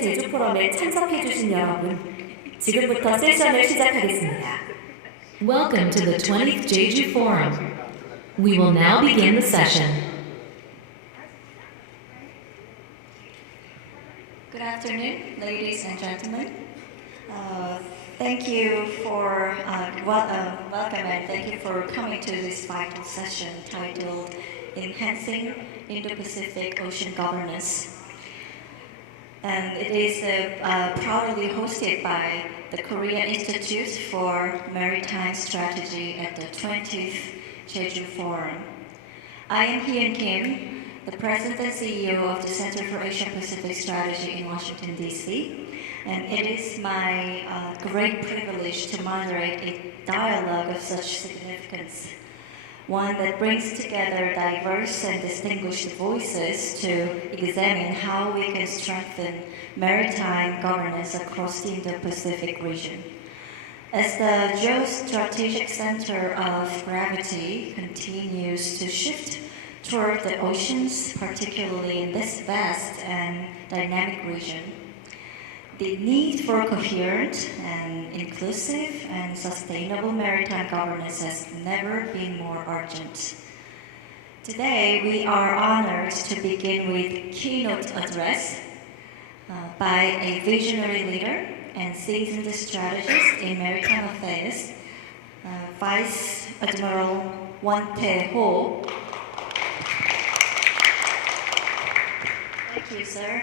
제주 포럼에 참석해 주신 여러분, 지금부터 세션을 시작하겠습니다. Welcome to the 20th Jeju Forum. We will now begin the session. Good afternoon, ladies and gentlemen. Thank you for welcome and thank you for coming to this vital session titled Enhancing Indo-Pacific Ocean Governance. And it is proudly hosted by the Korean Institute for Maritime Strategy at the 20th Jeju Forum. I am Hyun Kim, the President and CEO of the Center for Asia Pacific Strategy in Washington, D.C., and it is my great privilege to moderate a dialogue of such significance, one that brings together diverse and distinguished voices to examine how we can strengthen maritime governance across the Indo-Pacific region. As the geostrategic center of gravity continues to shift toward the oceans, particularly in this vast and dynamic region, the need for coherent and inclusive and sustainable maritime governance has never been more urgent. Today, we are honored to begin with keynote address by a visionary leader and seasoned strategist in maritime affairs, Vice Admiral Won-tae-ho. Thank you, sir.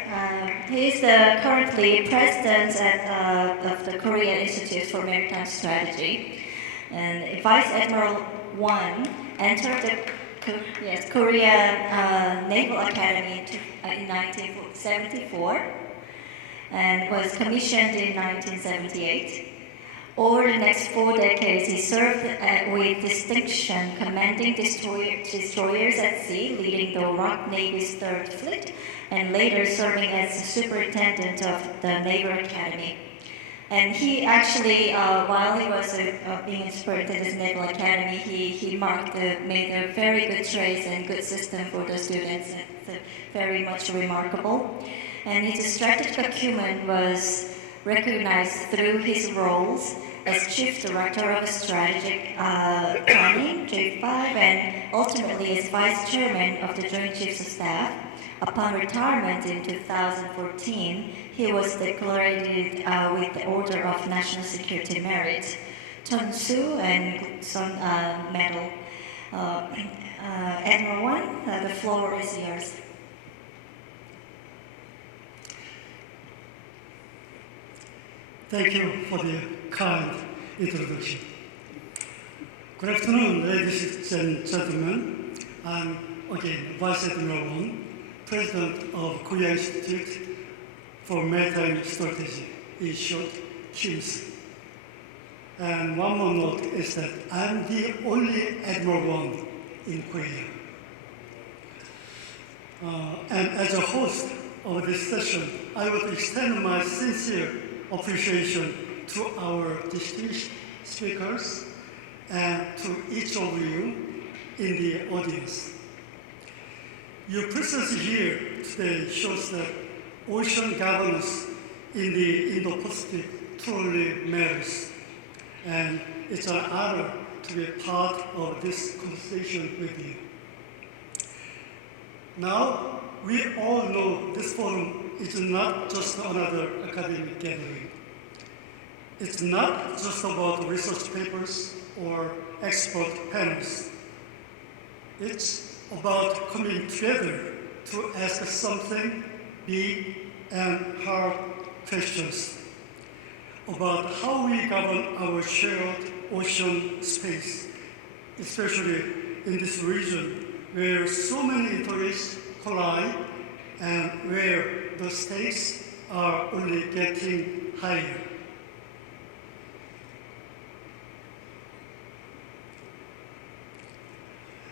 He is currently president of the Korean Institute for Maritime Strategy. And Vice Admiral Won entered the Korea Naval Academy in 1974 and was commissioned in 1978. Over the next 4 decades, he served with distinction, commanding destroyers at sea, leading the Rock Navy's 3rd Fleet, and later serving as superintendent of the Naval Academy. And he actually, while he was being superintendent of the Naval Academy, he made a very good trace and good system for the students. It's very much remarkable. And his strategic acumen was recognized through his roles as Chief Director of Strategic Planning, J5, and ultimately as Vice Chairman of the Joint Chiefs of Staff. Upon retirement in 2014, he was decorated with the Order of National Security Merit, Chunsu and Sun Medal. Admiral Won, the floor is yours. Thank you for the kind introduction. Good afternoon, ladies and gentlemen. I'm again Vice Admiral Won, President of Korea Institute for Maritime Strategy, in short, KIMS. And one more note is that I'm the only Admiral Won in Korea. And as a host of this session, I would extend my sincere appreciation to our distinguished speakers and to each of you in the audience. Your presence here today shows that ocean governance in the Indo-Pacific truly matters, and it's an honor to be part of this conversation with you. Now, we all know this forum is not just another academic gathering. It's not just about research papers or expert panels. It's about coming together to ask something big and hard questions about how we govern our shared ocean space, especially in this region where so many interests collide and where the stakes are only getting higher.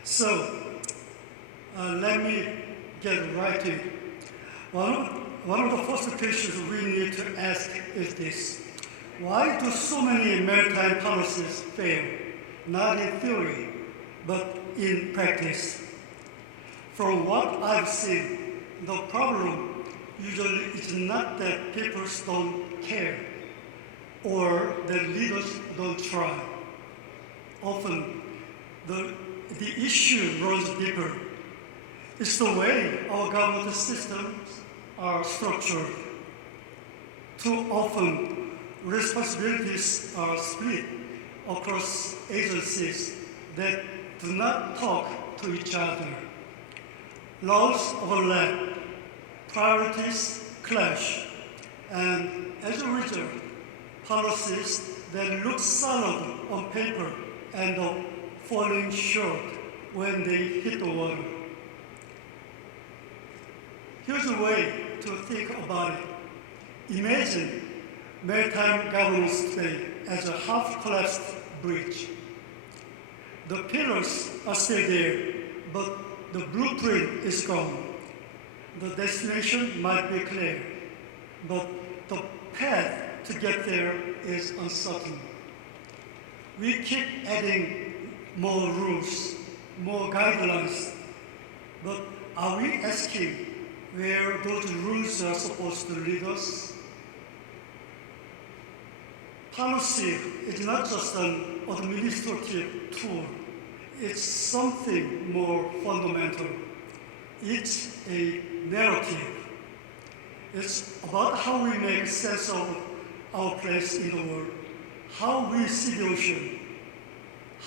So, let me get right to it. One of the first questions we need to ask is this: why do so many maritime policies fail, not in theory, but in practice? From what I've seen, the problem usually it's not that people don't care or that leaders don't try. Often the issue runs deeper. It's the way our government systems are structured. Too often, responsibilities are split across agencies that do not talk to each other. Laws overlap, priorities clash, and as a result, policies that look solid on paper end up falling short when they hit the water. Here's a way to think about it. Imagine maritime governance today as a half-collapsed bridge. The pillars are still there, but the blueprint is gone. The destination might be clear, but the path to get there is uncertain. We keep adding more rules, more guidelines, but are we asking where those rules are supposed to lead us? Policy is not just an administrative tool. It's something more fundamental. It's a narrative. It's about how we make sense of our place in the world, how we see the ocean,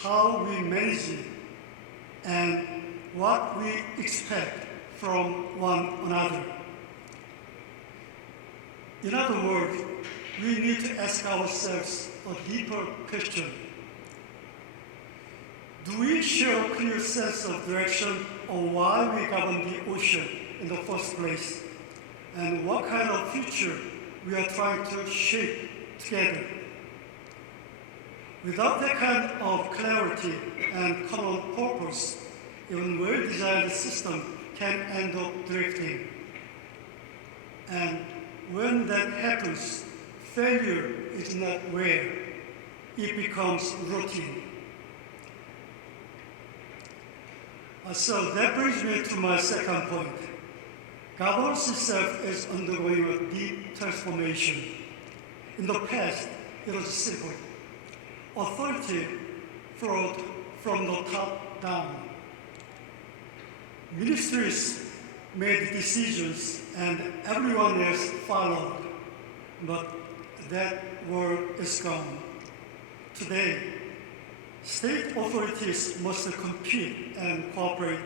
how we manage it, and what we expect from one another. In other words, we need to ask ourselves a deeper question. Do we share a clear sense of direction on why we govern the ocean in the first place? And what kind of future we are trying to shape together? Without that kind of clarity and common purpose, even well-designed system can end up drifting. And when that happens, failure is not rare. It becomes routine. So that brings me to my second point. Governance itself is undergoing a deep transformation. In the past, it was simple. Authority flowed from the top down. Ministries made decisions and everyone else followed. But that world is gone. Today, state authorities must compete and cooperate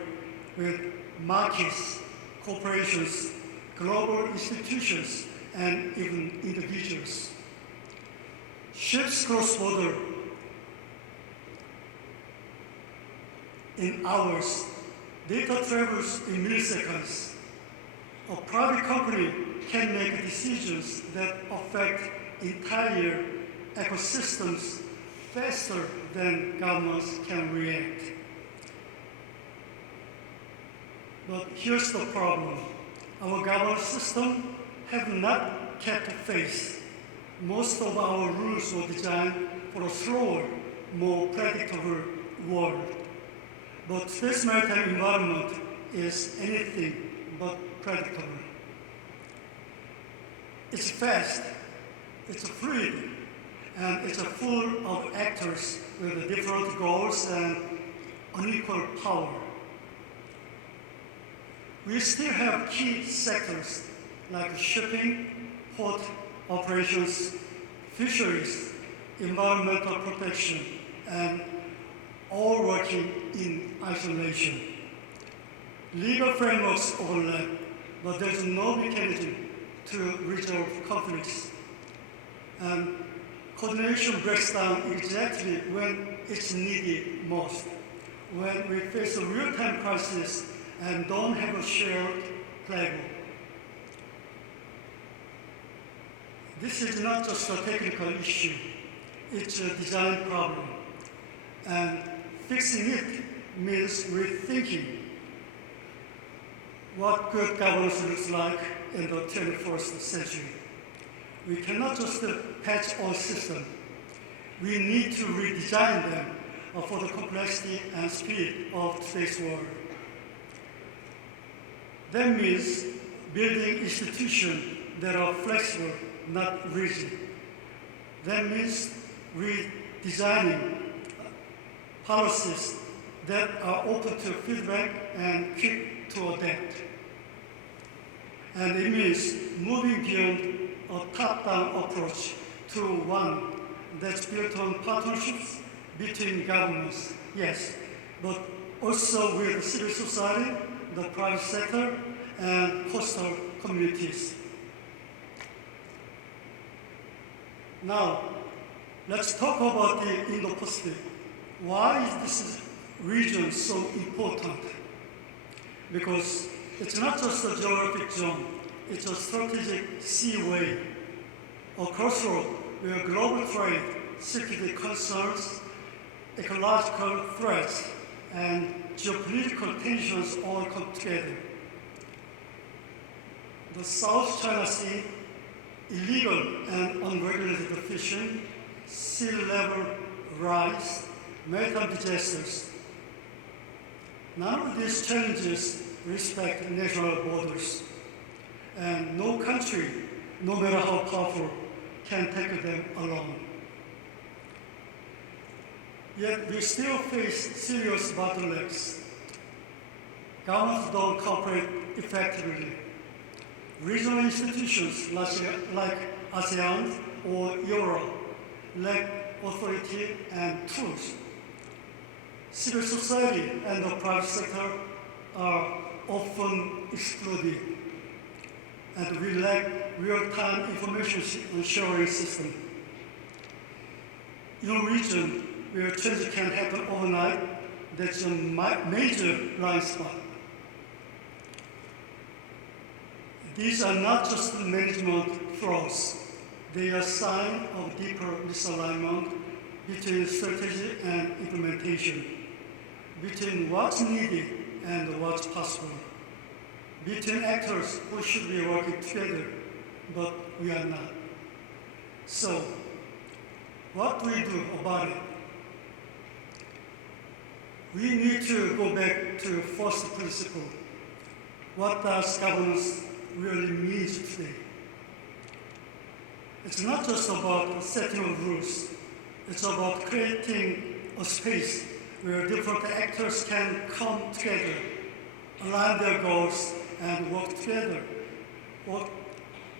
with markets, corporations, global institutions, and even individuals. Ships cross border in hours. Data travels in milliseconds. A private company can make decisions that affect entire ecosystems faster than governments can react. But here's the problem. Our governance system have not kept pace. Most of our rules were designed for a slower, more predictable world. But today's maritime environment is anything but predictable. It's fast, it's fluid, and it's full of actors with different goals and unequal power. We still have key sectors like shipping, port operations, fisheries, environmental protection, and all working in isolation. Legal frameworks overlap, but there's no mechanism to resolve conflicts. And coordination breaks down exactly when it's needed most, when we face a real-time crisis and don't have a shared playbook. This is not just a technical issue, it's a design problem. And fixing it means rethinking what good governance looks like in the 21st century. We cannot just patch all systems. We need to redesign them for the complexity and speed of today's world. That means building institutions that are flexible, not rigid. That means redesigning policies that are open to feedback and quick to adapt. And it means moving beyond a top-down approach to one that's built on partnerships between governments, yes, but also with civil society, the private sector, and coastal communities. Now, let's talk about the Indo-Pacific. Why is this region so important? Because it's not just a geographic zone, it's a strategic seaway, a crossroad where global trade, security concerns, ecological threats, and geopolitical tensions all come together. The South China Sea, illegal and unregulated fishing, sea level rise, maritime disasters. None of these challenges respect national borders, and no country, no matter how powerful, can tackle them alone. Yet we still face serious bottlenecks. Governments don't cooperate effectively. Regional institutions like ASEAN or Euro lack authority and tools. Civil society and the private sector are often excluded, and we lack real-time information sharing system. In a region where change can happen overnight, that's a major blind spot. These are not just management flaws. They are signs of deeper misalignment between strategy and implementation, between what's needed and what's possible, between actors who should be working together, but we are not. So, what do we do about it? We need to go back to first principle. What does governance really mean today? It's not just about setting of rules. It's about creating a space where different actors can come together, align their goals, and work together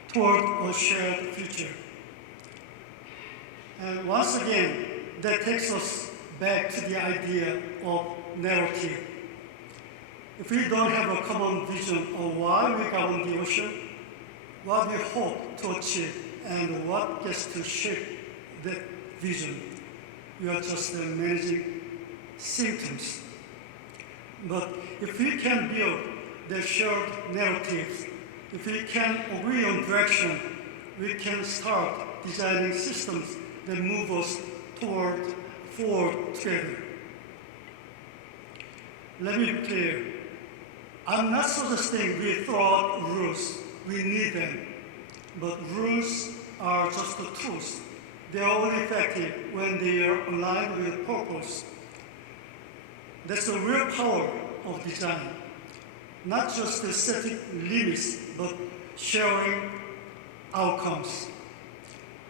toward a shared future. And once again, that takes us back to the idea of narrative. If we don't have a common vision of why we govern the ocean, what we hope to achieve, and what gets to shape that vision, we are just managing symptoms. But if we can build the shared narratives, if we can agree on direction, we can start designing systems that move us forward together. Let me be clear. I'm not suggesting we throw out rules. We need them. But rules are just the tools. They are only effective when they are aligned with purpose. That's the real power of design. Not just setting limits, but sharing outcomes.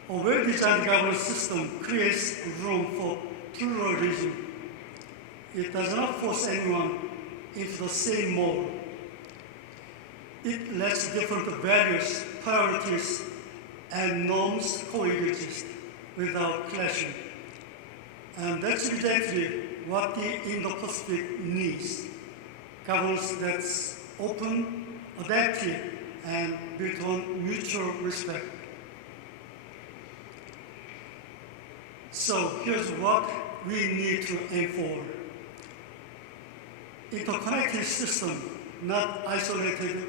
A well-designed governance system creates room for pluralism. It does not force anyone into the same mold. It lets different values, priorities, and norms coexist without clashing. And that's exactly what the Indo-Pacific needs. Governance that's open, adaptive, and built on mutual respect. So here's what we need to aim for. Interconnected system, not isolated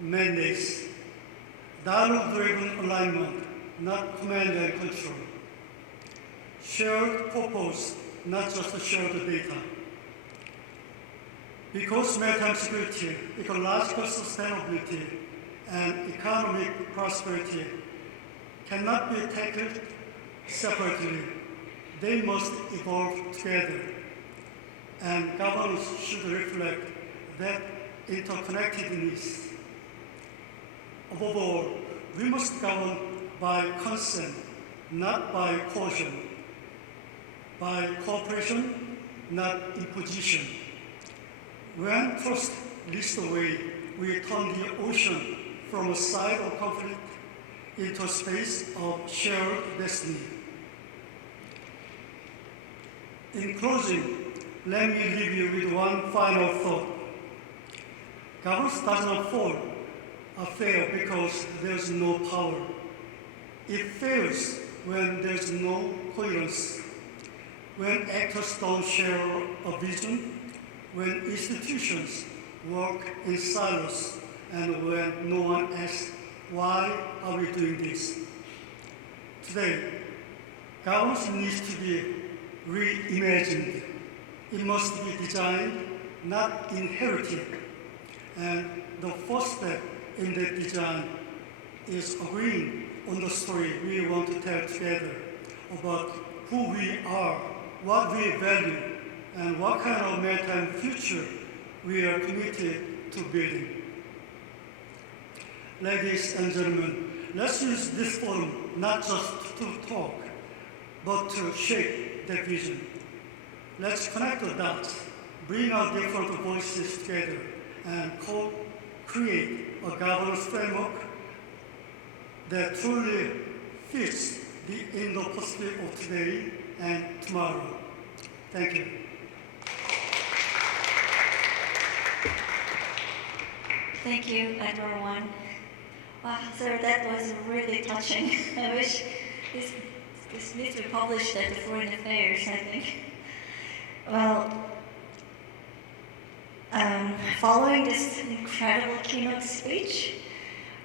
mandates. Dialogue-driven alignment, not command and control. Shared purpose, not just shared data. Because maritime security, ecological sustainability, and economic prosperity cannot be tackled separately. They must evolve together. And governance should reflect that interconnectedness. Above all, we must govern by consent, not by coercion, by cooperation, not imposition. When trust leads the way, we turn the ocean from a site of conflict into a space of shared destiny. In closing, let me leave you with one final thought. Governance does not fall or fail because there's no power. It fails when there's no coherence, when actors don't share a vision, when institutions work in silos, and when no one asks, why are we doing this? Today, governance needs to be reimagined. It must be designed, not inherited. And the first step in that design is agreeing on the story we want to tell together about who we are, what we value, and what kind of maritime future we are committed to building. Ladies and gentlemen, let's use this forum not just to talk, but to shape that vision. Let's connect the dots, bring our different voices together, and co-create a governance framework that truly fits the Indo-Pacific of today and tomorrow. Thank you. Thank you, everyone. Wow, sir, that was really touching. I wish this needs to be published at the Foreign Affairs, I think. Well, following this incredible keynote speech,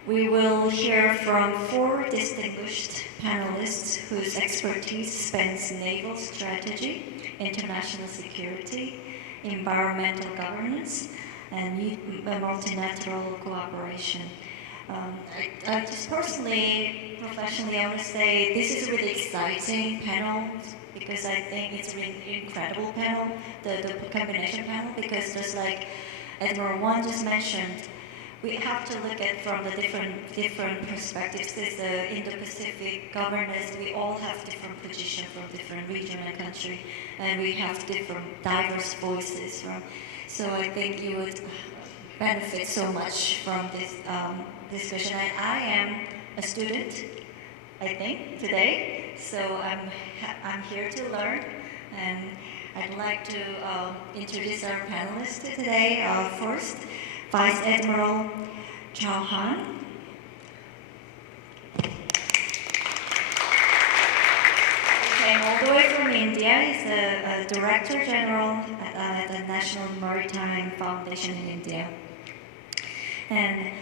we will hear from 4 distinguished panelists whose expertise spans naval strategy, international security, environmental governance, and multilateral cooperation. I just personally, professionally, I want to say this is a really exciting panel because I think it's a really incredible panel, the combination panel, because there's like Admiral One just mentioned, we have to look at from the different perspectives. There's the Indo-Pacific governance. We all have different positions from different region and country, and we have different diverse voices from. So I think you would benefit so much from this discussion. And I am a student, I think, today. So I'm here to learn, and I'd like to introduce our panelists today. First, Vice Admiral Chauhan. Came all the way from India. He's the Director General at the National Maritime Foundation in India. And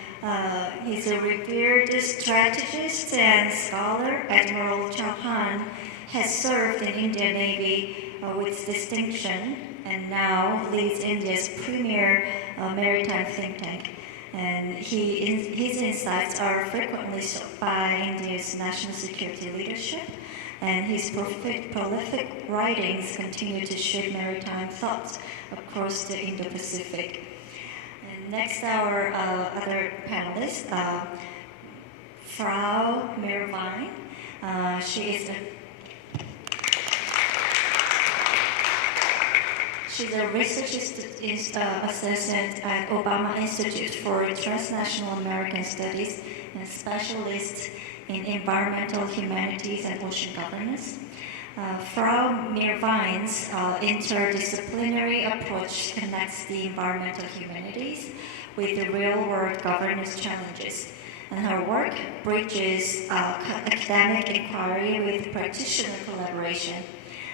he's a revered strategist and scholar. Admiral Chauhan has served in Indian Navy with distinction and now leads India's premier maritime think tank. And his insights are frequently sought by India's national security leadership, and his prolific writings continue to shape maritime thoughts across the Indo-Pacific. And next, our other panelist, Frau Merwein. She's a research assistant at Obama Institute for Transnational American Studies and specialist in environmental humanities and ocean governance. Frau Merwein's interdisciplinary approach connects the environmental humanities with the real-world governance challenges, and her work bridges academic inquiry with practitioner collaboration,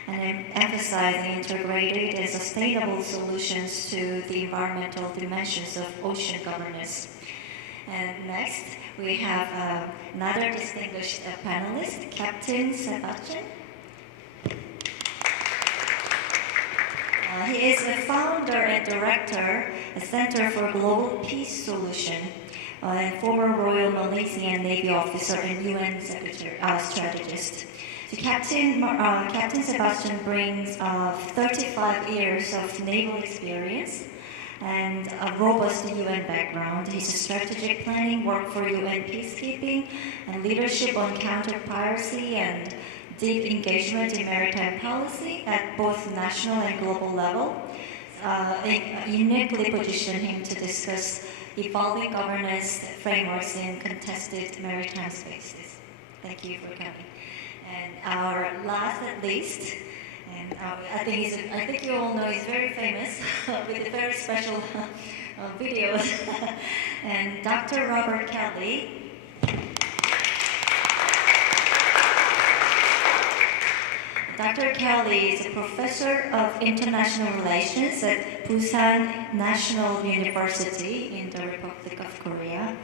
and emphasizing integrated and sustainable solutions to the environmental dimensions of ocean governance. And next, we have another distinguished panelist, Captain Sebastian. He is the founder and director at Center for Global Peace Solution, and former Royal Malaysian Navy officer and UN strategist. So Captain Sebastian brings 35 years of naval experience and a robust UN background. His strategic planning, work for UN peacekeeping, and leadership on counter-piracy and deep engagement in maritime policy at both national and global level uniquely position him to discuss evolving governance frameworks in contested maritime spaces. Thank you for coming. And our last but least, and I think you all know he's very famous with a very special videos. And Dr. Robert Kelly. Dr. Kelly is a professor of international relations at Busan National University in the Republic of Korea.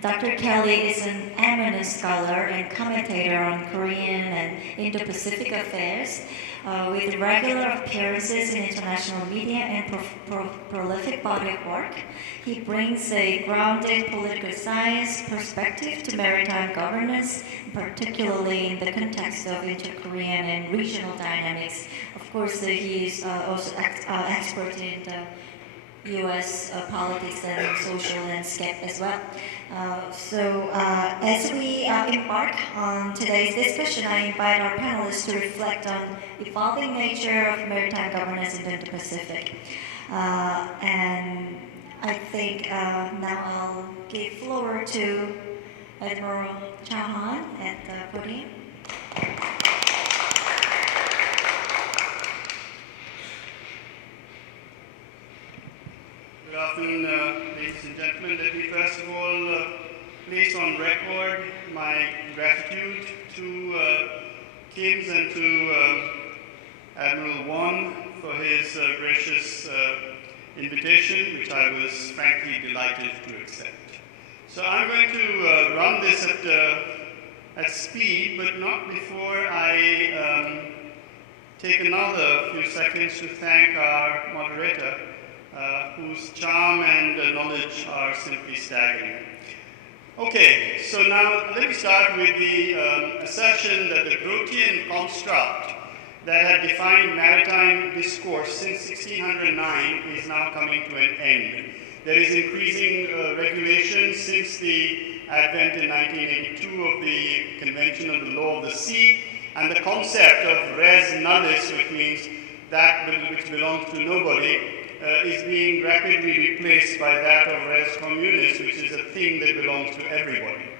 Dr. Kelly is an eminent scholar and commentator on Korean and Indo-Pacific affairs with regular appearances in international media and prolific body of work. He brings a grounded political science perspective to maritime governance, particularly in the context of inter-Korean and regional dynamics. Of course, he is also expert in the U.S. Politics and social landscape as well. As we embark on today's discussion, I invite our panelists to reflect on the evolving nature of maritime governance in the Indo-Pacific. And I think now I'll give floor to Admiral Chauhan at the podium. Good afternoon, ladies and gentlemen. Let me first of all place on record my gratitude to Kim's and to Admiral Won for his gracious invitation, which I was frankly delighted to accept. So I'm going to run this at speed, but not before I take another few seconds to thank our moderator, whose charm and knowledge are simply staggering. Okay, so now let me start with the assertion that the Grotian construct that had defined maritime discourse since 1609 is now coming to an end. There is increasing regulation since the advent in 1982 of the Convention on the Law of the Sea, and the concept of res nullis, which means that which belongs to nobody, is being rapidly replaced by that of res communis, which is a thing that belongs to everybody.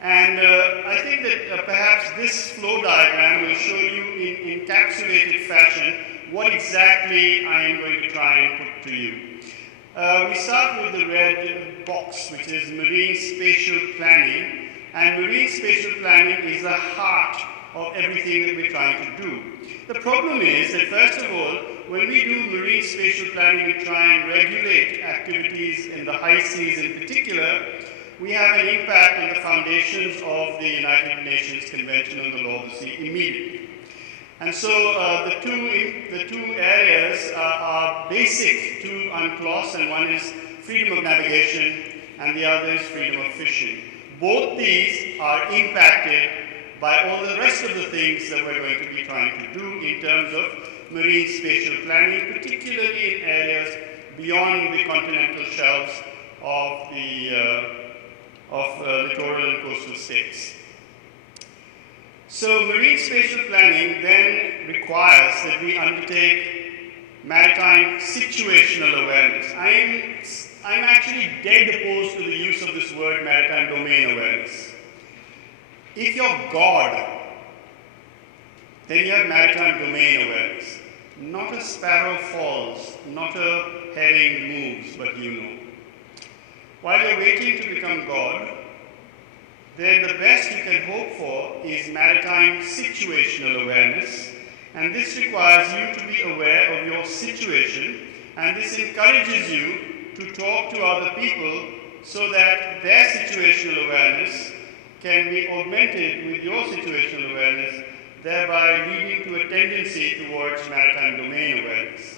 And I think that perhaps this flow diagram will show you in encapsulated fashion what exactly I am going to try and put to you. We start with the red box, which is marine spatial planning. And marine spatial planning is the heart of everything that we're trying to do. The problem is that, first of all, when we do marine spatial planning, we try and regulate activities in the high seas in particular. We have an impact on the foundations of the United Nations Convention on the Law of the Sea immediately. And so the two areas are basic to UNCLOS, and one is freedom of navigation and the other is freedom of fishing. Both these are impacted by all the rest of the things that we're going to be trying to do in terms of marine spatial planning, particularly in areas beyond the continental shelves of the littoral and coastal states. So marine spatial planning then requires that we undertake maritime situational awareness. I'm actually dead opposed to the use of this word maritime domain awareness. If you're God, then you have maritime domain awareness. Not a sparrow falls, not a herring moves, but you know. While you're waiting to become God, then the best you can hope for is maritime situational awareness, and this requires you to be aware of your situation, and this encourages you to talk to other people so that their situational awareness can be augmented with your situational awareness, thereby leading to a tendency towards maritime domain awareness.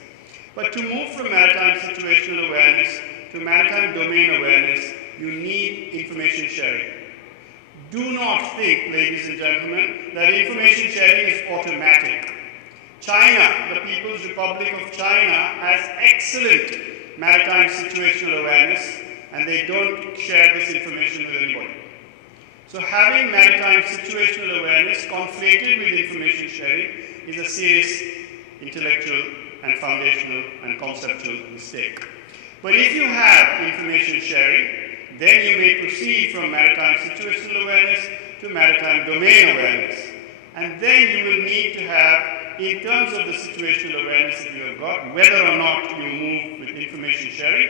But to move from maritime situational awareness to maritime domain awareness, you need information sharing. Do not think, ladies and gentlemen, that information sharing is automatic. China, the People's Republic of China, has excellent maritime situational awareness, and they don't share this information with anybody. So having maritime situational awareness conflated with information sharing is a serious intellectual and foundational and conceptual mistake. But if you have information sharing, then you may proceed from maritime situational awareness to maritime domain awareness. And then you will need to have, in terms of the situational awareness that you have got, whether or not you move with information sharing,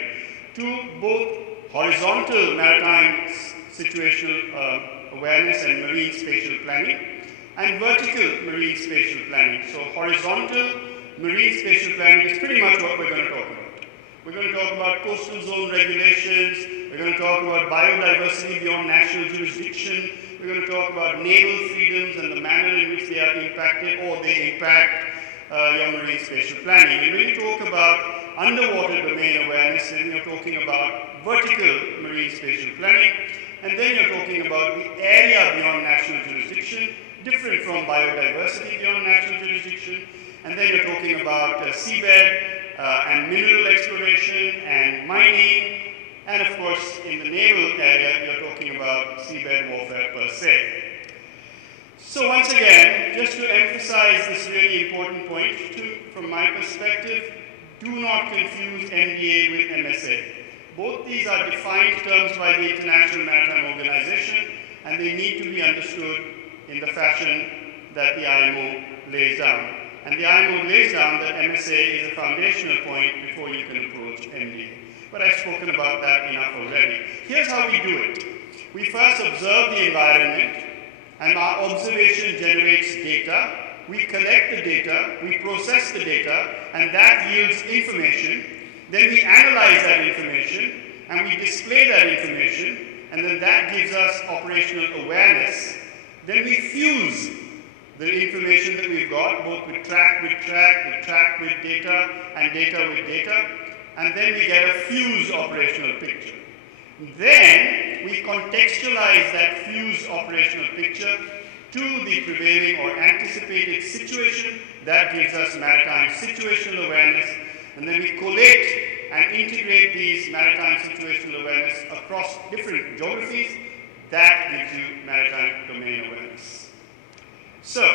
to both horizontal maritime situational awareness and marine spatial planning, and vertical marine spatial planning. So horizontal marine spatial planning is pretty much what we're going to talk about. We're going to talk about coastal zone regulations, we're going to talk about biodiversity beyond national jurisdiction, we're going to talk about naval freedoms and the manner in which they are impacted or they impact your marine spatial planning. And when you talk about underwater domain awareness, then you're talking about vertical marine spatial planning, and then you're talking about the area beyond national jurisdiction, different from biodiversity beyond national jurisdiction, and then you're talking about seabed and mineral exploration and mining, and of course in the naval area you're talking about seabed warfare per se. So once again, just to emphasize this really important point, from my perspective, do not confuse MDA with MSA. Both these are defined terms by the International Maritime Organization, and they need to be understood in the fashion that the IMO lays down. And the IMO lays down that MSA is a foundational point before you can approach MDA. But I've spoken about that enough already. Here's how we do it. We first observe the environment, and our observation generates data. We collect the data, we process the data, and that yields information. Then we analyze that information, and we display that information, and then that gives us operational awareness. Then we fuse the information that we've got, both with track with data, and data with data, and then we get a fused operational picture. Then we contextualize that fused operational picture to the prevailing or anticipated situation. That gives us maritime situational awareness, and then we collate and integrate these maritime situational awareness across different geographies. That gives you maritime domain awareness. So,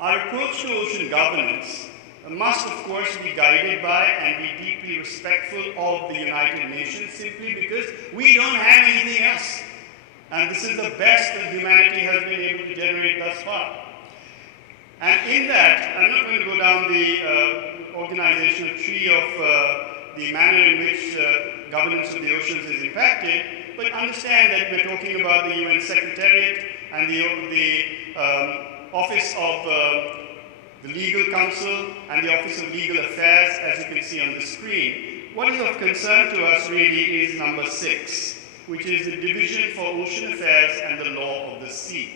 our approach to ocean governance must, of course, be guided by and be deeply respectful of the United Nations, simply because we don't have anything else. And this is the best that humanity has been able to generate thus far. And in that, I'm not going to go down the organizational tree of the manner in which governance of the oceans is impacted, but understand that we're talking about the UN Secretariat and the Office of the Legal Counsel and the Office of Legal Affairs, as you can see on the screen. What is of concern to us really is number 6, which is the Division for Ocean Affairs and the Law of the Sea.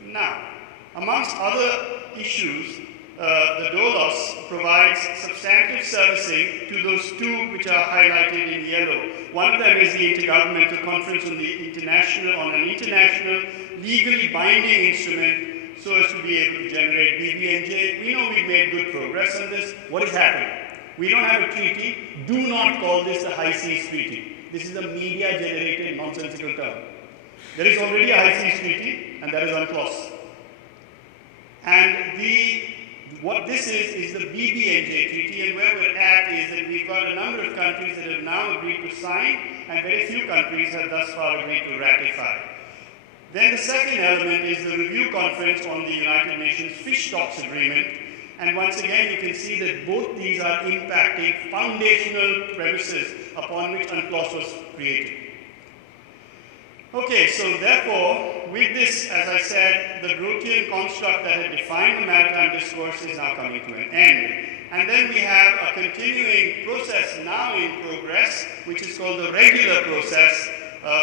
Now, amongst other issues, the DOLOS provides substantive servicing to those two which are highlighted in yellow. One of them is the Intergovernmental Conference on an international legally binding instrument so as to be able to generate BBNJ. We know we've made good progress on this. What is happening? We don't have a treaty. Do not call this the High Seas Treaty. This is a media-generated nonsensical term. There is already a High Seas Treaty, and that is UNCLOS. And what this is the BBNJ treaty, and where we're at is that we've got a number of countries that have now agreed to sign, and very few countries have thus far agreed to ratify. Then the second element is the review conference on the United Nations Fish Stocks Agreement, and once again you can see that both these are impacting foundational premises upon which UNCLOS was created. Okay, so therefore, with this, as I said, the Grotian construct that had defined the maritime discourse is now coming to an end. And then we have a continuing process now in progress, which is called the regular process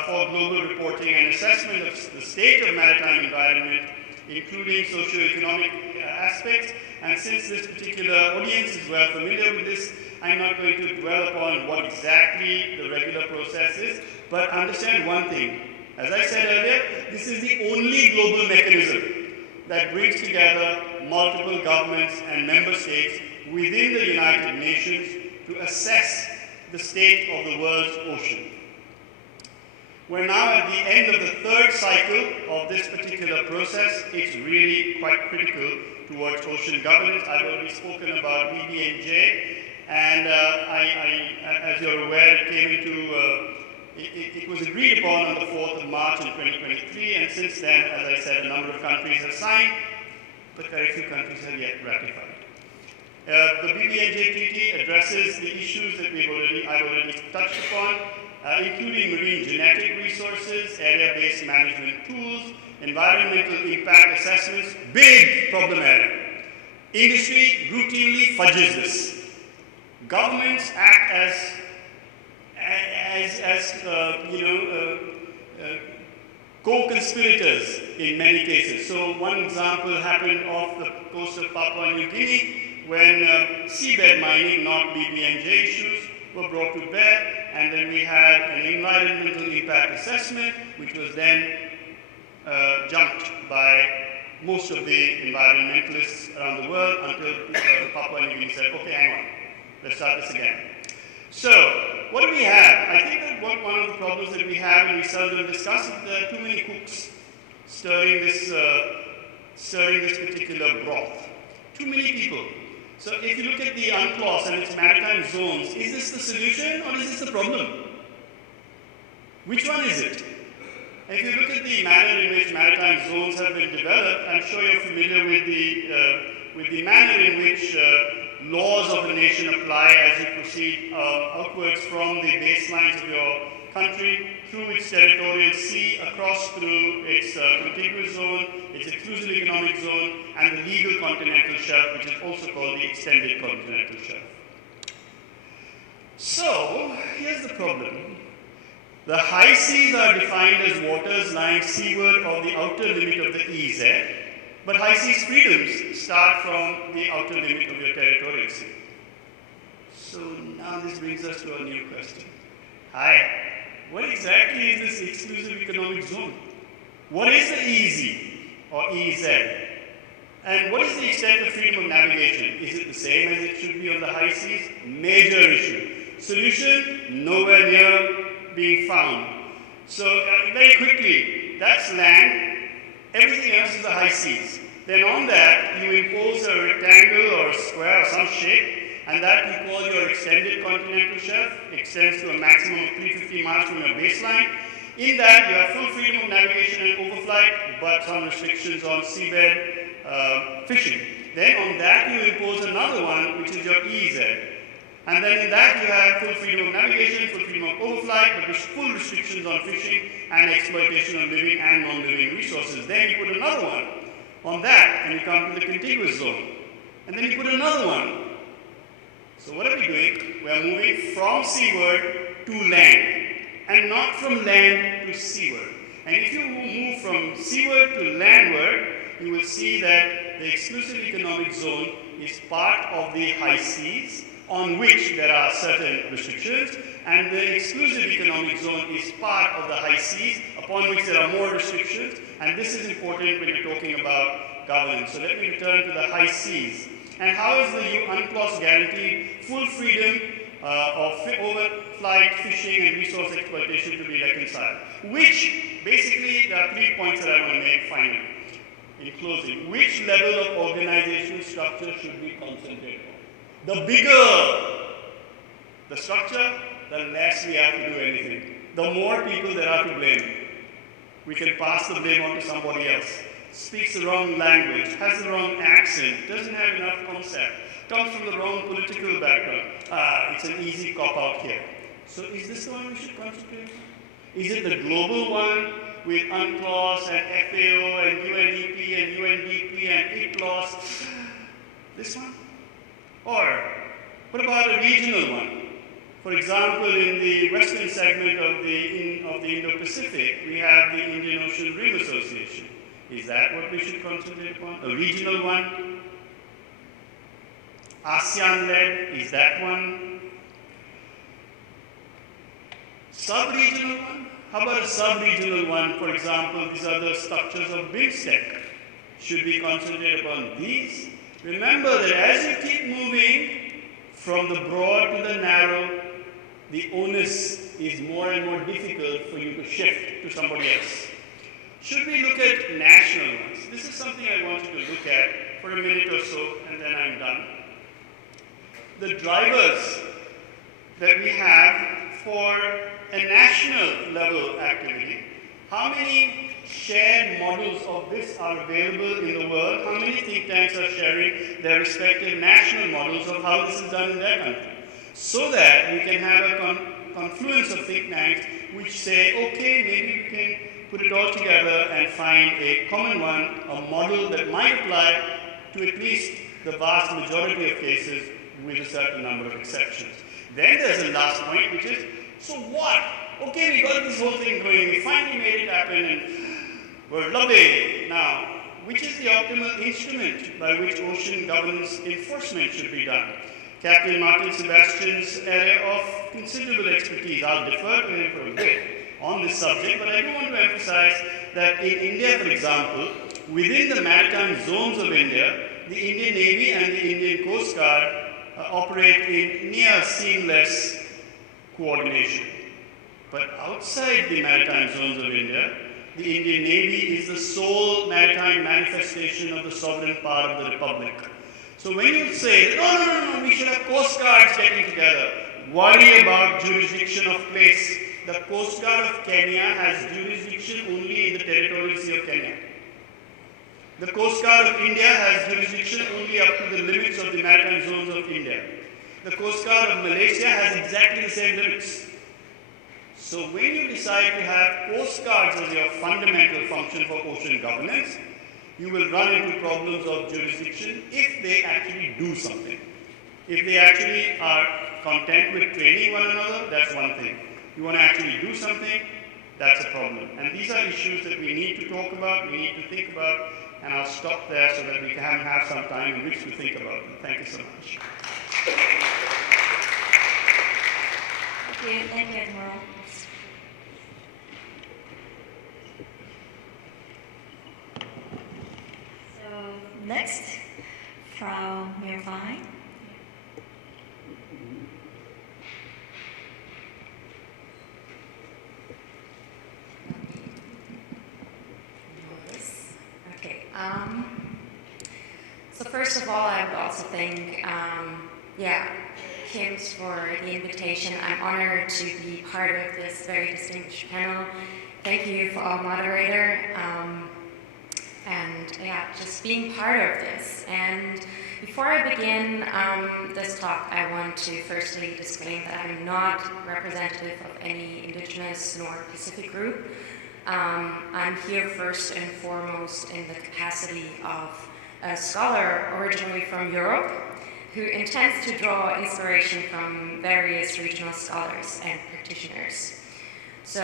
for global reporting and assessment of the state of maritime environment, including socio-economic aspects. And since this particular audience is well familiar with this, I'm not going to dwell upon what exactly the regular process is, but understand one thing. As I said earlier, this is the only global mechanism that brings together multiple governments and member states within the United Nations to assess the state of the world's ocean. We're now at the end of the third cycle of this particular process. It's really quite critical towards ocean governance. I've already spoken about BBNJ, and as you're aware, it came into it was agreed upon on the 4th of March in 2023, and since then, as I said, a number of countries have signed, but very few countries have yet ratified. The BBNJ Treaty addresses the issues that I've already touched upon, including marine genetic resources, area-based management tools, environmental impact assessments, big problem area. Industry routinely fudges this. Governments act as co-conspirators in many cases. So one example happened off the coast of Papua New Guinea when seabed mining, not BBNJ issues, were brought to bear, and then we had an environmental impact assessment, which was then jumped by most of the environmentalists around the world until Papua New Guinea said, okay, hang on, let's start this again. So, what do we have? I think that one of the problems that we have, and we seldom discuss, is there are too many cooks stirring this particular broth. Too many people. So if you look at the UNCLOS and its maritime zones, is this the solution or is this the problem? Which one is it? And if you look at the manner in which maritime zones have been developed, I'm sure you're familiar with the manner in which laws of a nation apply as you proceed outwards from the baselines of your country through its territorial sea, across through its contiguous zone, its exclusive economic zone, and the legal continental shelf, which is also called the extended continental shelf. So, here's the problem. The high seas are defined as waters lying seaward of the outer limit of the EEZ, but high seas freedoms start from the outer limit of your territorial sea. So now this brings us to a new question. Hi, what exactly is this exclusive economic zone? What is the EEZ or EEZ? And what is the extent of freedom of navigation? Is it the same as it should be on the high seas? Major issue. Solution, nowhere near being found. So very quickly, that's land. Everything else is the high seas. Then on that, you impose a rectangle or a square or some shape, and that you call your extended continental shelf. Extends to a maximum of 350 miles from your baseline. In that, you have full freedom of navigation and overflight, but some restrictions on seabed fishing. Then on that, you impose another one, which is your EEZ. And then in that, you have full freedom of navigation, full freedom of overflight, but with full restrictions on fishing and exploitation of living and non-living resources. Then you put another one on that, and you come to the contiguous zone. And then you put another one. So what are we doing? We are moving from seaward to land, and not from land to seaward. And if you move from seaward to landward, you will see that the exclusive economic zone is part of the high seas, on which there are certain restrictions, and the exclusive economic zone is part of the high seas, upon which there are more restrictions, and this is important when you're talking about governance. So let me return to the high seas. And how is the UNCLOS guaranteed full freedom of overflight, fishing, and resource exploitation to be reconciled? Which, basically, there are 3 points that I want to make finally, in closing. Which level of organizational structure should we concentrate on? The bigger the structure, the less we have to do anything. The more people there are to blame. We can pass the blame on to somebody else. Speaks the wrong language, has the wrong accent, doesn't have enough concept, comes from the wrong political background. It's an easy cop-out here. So is this the one we should concentrate on? Is it the global one with UNCLOS and FAO and UNEP and UNDP and ICLOS? This one? Or what about a regional one? For example, in the western segment of the Indo-Pacific, we have the Indian Ocean Rim Association. Is that what we should concentrate upon? A regional one? ASEAN-led, is that one? Sub-regional one? How about a sub-regional one? For example, these are the structures of BIMSTEC. should we concentrate upon these? Remember that as you keep moving from the broad to the narrow, the onus is more and more difficult for you to shift to somebody else. Should we look at national ones? This is something I want you to look at for a minute or so, and then I'm done. The drivers that we have for a national level activity, how many shared models of this are available in the world? How many think tanks are sharing their respective national models of how this is done in their country? So that we can have a confluence of think tanks which say, okay, maybe we can put it all together and find a common one, a model that might apply to at least the vast majority of cases with a certain number of exceptions. Then there's a last point, which is, so what? Okay, we got this whole thing going, we finally made it happen, and we're lovely. Now, which is the optimal instrument by which ocean governance enforcement should be done? Captain Martin Sebastian's area of considerable expertise. I'll defer to him for a bit on this subject, but I do want to emphasize that in India, for example, within the maritime zones of India, the Indian Navy and the Indian Coast Guard operate in near seamless coordination. But outside the maritime zones of India, the Indian Navy is the sole maritime manifestation of the sovereign power of the Republic. So when you say, no, we should have Coast Guards getting together, worry about jurisdiction of place. The Coast Guard of Kenya has jurisdiction only in the territorial sea of Kenya. The Coast Guard of India has jurisdiction only up to the limits of the maritime zones of India. The Coast Guard of Malaysia has exactly the same limits. So when you decide to have Coast Guards as your fundamental function for ocean governance, you will run into problems of jurisdiction if they actually do something. If they actually are content with training one another, that's one thing. You want to actually do something, that's a problem. And these are issues that we need to talk about, we need to think about, and I'll stop there so that we can have some time in which to think about them. Thank you so much. Thank you, Admiral. So next, from Mervine. Okay. So first of all, I would also thank, Kim's for the invitation. I'm honored to be part of this very distinguished panel. Thank you for our moderator, just being part of this. And before I begin this talk, I want to firstly disclaim that I'm not representative of any indigenous nor Pacific group. I'm here first and foremost in the capacity of a scholar originally from Europe who intends to draw inspiration from various regional scholars and practitioners. So,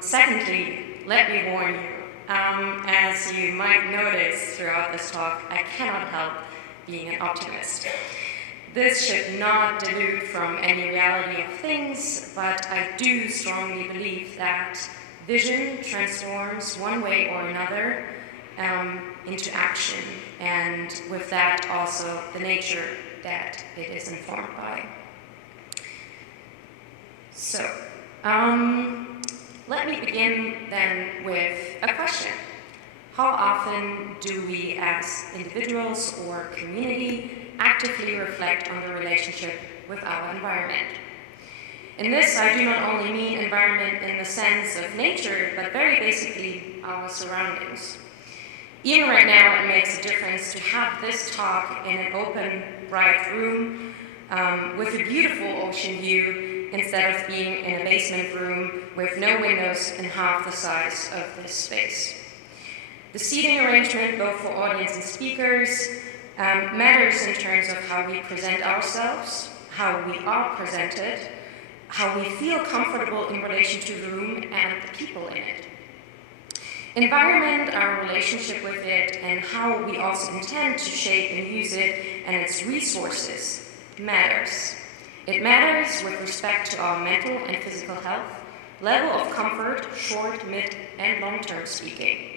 secondly, let me warn you, as you might notice throughout this talk, I cannot help being an optimist. This should not delude from any reality of things, but I do strongly believe that vision transforms one way or another into action, and with that also the nature that it is informed by. So, let me begin then with a question. How often do we as individuals or community actively reflect on the relationship with our environment? In this, I do not only mean environment in the sense of nature, but very basically our surroundings. Even right now, it makes a difference to have this talk in an open, bright room with a beautiful ocean view instead of being in a basement room with no windows and half the size of this space. The seating arrangement, both for audience and speakers, matters in terms of how we present ourselves, how we are presented, how we feel comfortable in relation to the room and the people in it. Environment, our relationship with it, and how we also intend to shape and use it and its resources matters. It matters with respect to our mental and physical health, level of comfort, short, mid, and long-term speaking.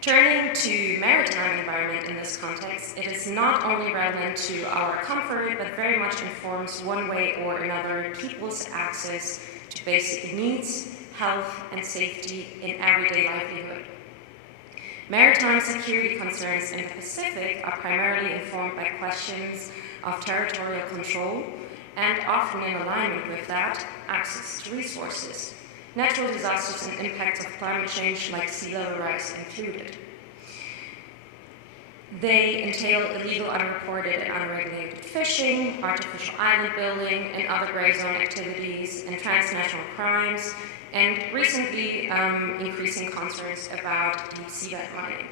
Turning to maritime environment in this context, it is not only relevant to our comfort, but very much informs one way or another people's access to basic needs, health, and safety in everyday livelihood. Maritime security concerns in the Pacific are primarily informed by questions of territorial control and, often in alignment with that, access to resources, natural disasters and impacts of climate change like sea level rise included. They entail illegal, unreported, and unregulated fishing, artificial island building, and other gray zone activities, and transnational crimes, and recently increasing concerns about deep seabed mining.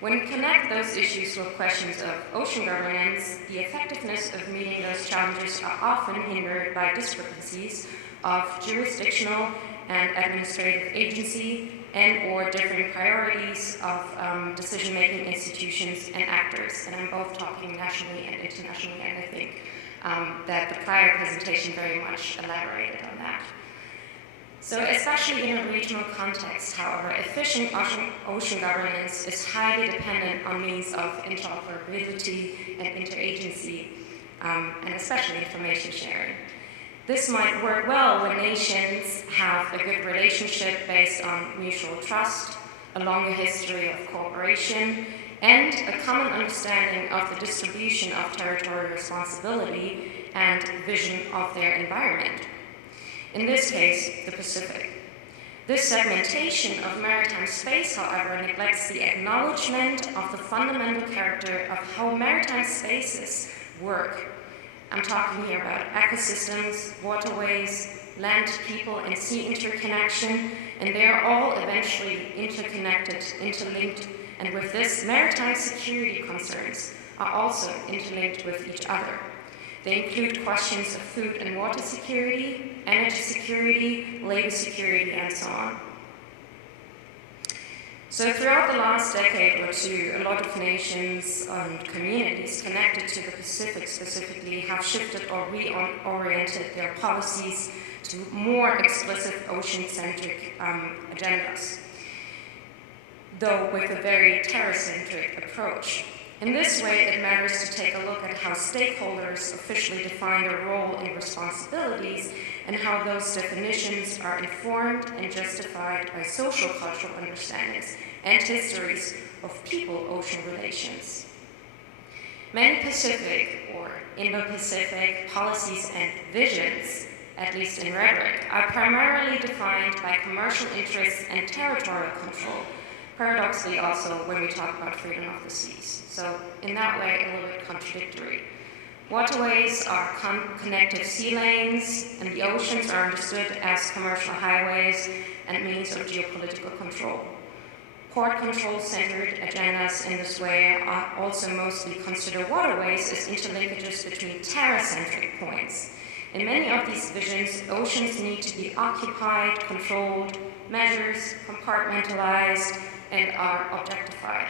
When we connect those issues with questions of ocean governance, the effectiveness of meeting those challenges are often hindered by discrepancies of jurisdictional and administrative agency and or different priorities of decision-making institutions and actors. And I'm both talking nationally and internationally, and I think that the prior presentation very much elaborated on that. So especially in a regional context, however, efficient ocean governance is highly dependent on means of interoperability and interagency, and especially information sharing. This might work well when nations have a good relationship based on mutual trust, a longer history of cooperation, and a common understanding of the distribution of territorial responsibility and vision of their environment. In this case, the Pacific. This segmentation of maritime space, however, neglects the acknowledgement of the fundamental character of how maritime spaces work. I'm talking here about ecosystems, waterways, land, people, and sea interconnection, and they are all eventually interconnected, interlinked, and with this, maritime security concerns are also interlinked with each other. They include questions of food and water security, energy security, labor security, and so on. So throughout the last decade or two, a lot of nations and communities connected to the Pacific specifically have shifted or reoriented their policies to more explicit ocean-centric agendas, though with a very terror-centric approach. In this way, it matters to take a look at how stakeholders officially define their role and responsibilities and how those definitions are informed and justified by social cultural understandings and histories of people-ocean relations. Many Pacific or Indo-Pacific policies and visions, at least in rhetoric, are primarily defined by commercial interests and territorial control, paradoxically also when we talk about freedom of the seas. So in that way, a little bit contradictory. Waterways are connected sea lanes, and the oceans are understood as commercial highways and means of geopolitical control. Port control-centered agendas in this way are also mostly consider waterways as interlinkages between terra-centric points. In many of these visions, oceans need to be occupied, controlled, measured, compartmentalized, and are objectified.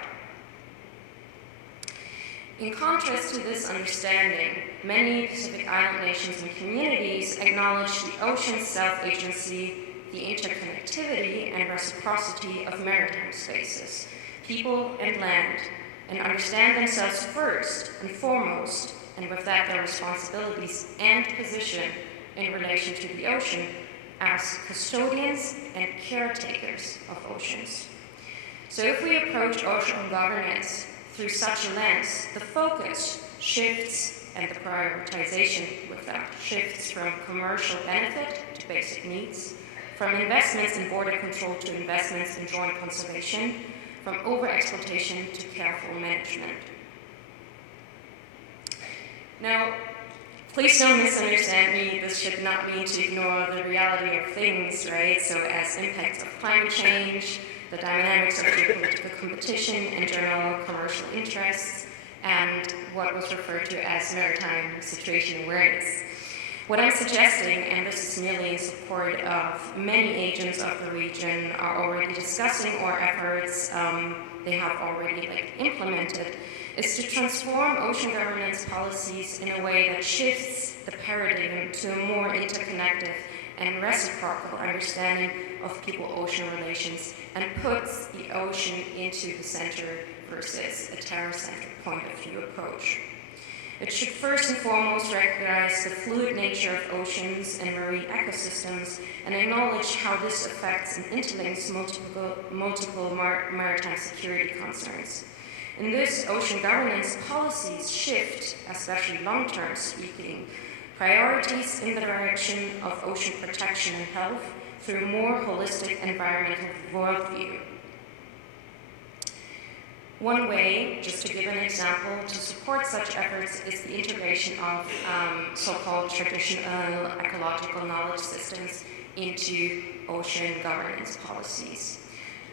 In contrast to this understanding, many Pacific Island nations and communities acknowledge the ocean's self-agency, the interconnectivity and reciprocity of maritime spaces, people and land, and understand themselves first and foremost, and with that their responsibilities and position in relation to the ocean as custodians and caretakers of oceans. So if we approach ocean governance through such a lens, the focus shifts, and the prioritization with that shifts from commercial benefit to basic needs, from investments in border control to investments in joint conservation, from overexploitation to careful management. Now, please don't misunderstand me. This should not mean to ignore the reality of things, right? So as impacts of climate change, the dynamics of geopolitical competition and general commercial interests, and what was referred to as maritime situation awareness. What I'm suggesting, and this is merely in support of many agents of the region are already discussing or efforts they have already implemented, is to transform ocean governance policies in a way that shifts the paradigm to a more interconnected and reciprocal understanding of people-ocean relations and puts the ocean into the center versus a terror-centric point of view approach. It should first and foremost recognize the fluid nature of oceans and marine ecosystems and acknowledge how this affects and interlinks multiple maritime security concerns. In this, ocean governance policies shift, especially long-term speaking, priorities in the direction of ocean protection and health through a more holistic environmental worldview. One way, just to give an example, to support such efforts is the integration of so-called traditional ecological knowledge systems into ocean governance policies.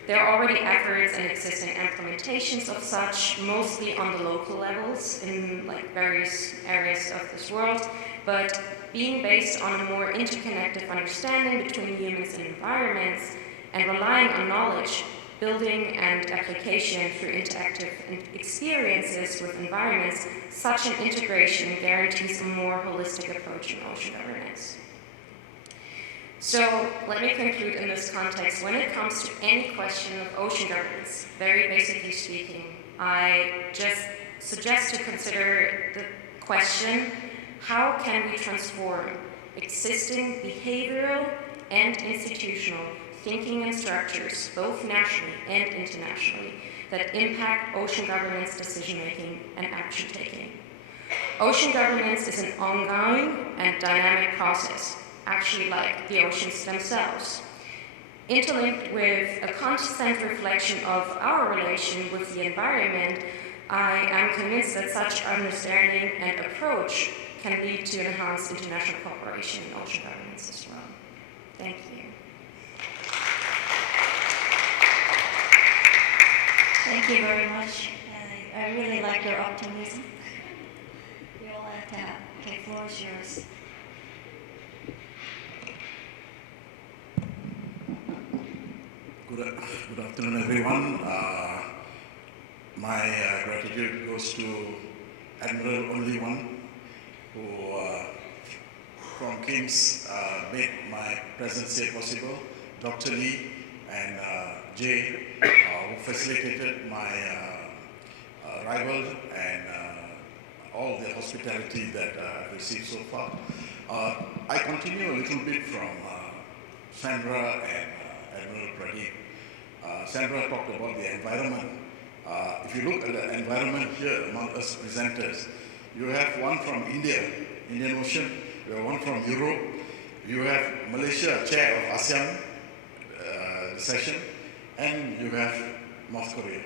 There are already efforts and existing implementations of such, mostly on the local levels in various areas of this world, but being based on a more interconnected understanding between humans and environments and relying on knowledge, building and application through interactive experiences with environments, such an integration guarantees a more holistic approach in ocean governance. So let me conclude in this context. When it comes to any question of ocean governance, very basically speaking, I just suggest to consider the question, how can we transform existing behavioral and institutional thinking and structures, both nationally and internationally, that impact ocean governance decision-making and action-taking? Ocean governance is an ongoing and dynamic process, actually like the oceans themselves. Interlinked with a constant reflection of our relation with the environment, I am convinced that such understanding and approach can lead to enhanced international cooperation in ocean governance as well. Thank you. Thank you very much. I really like your optimism. We all have that. Okay, floor is yours. Good afternoon, everyone. My gratitude goes to Admiral Only One, who from King's made my presence here possible, Dr. Lee and Jay, who facilitated my arrival and all the hospitality that I've received so far. I continue a little bit from Sandra and Admiral Pradeep. Sandra talked about the environment. If you look at the environment here among us presenters, you have one from India, Indian Ocean, you have one from Europe, you have Malaysia, chair of ASEAN session, and you have North Korea.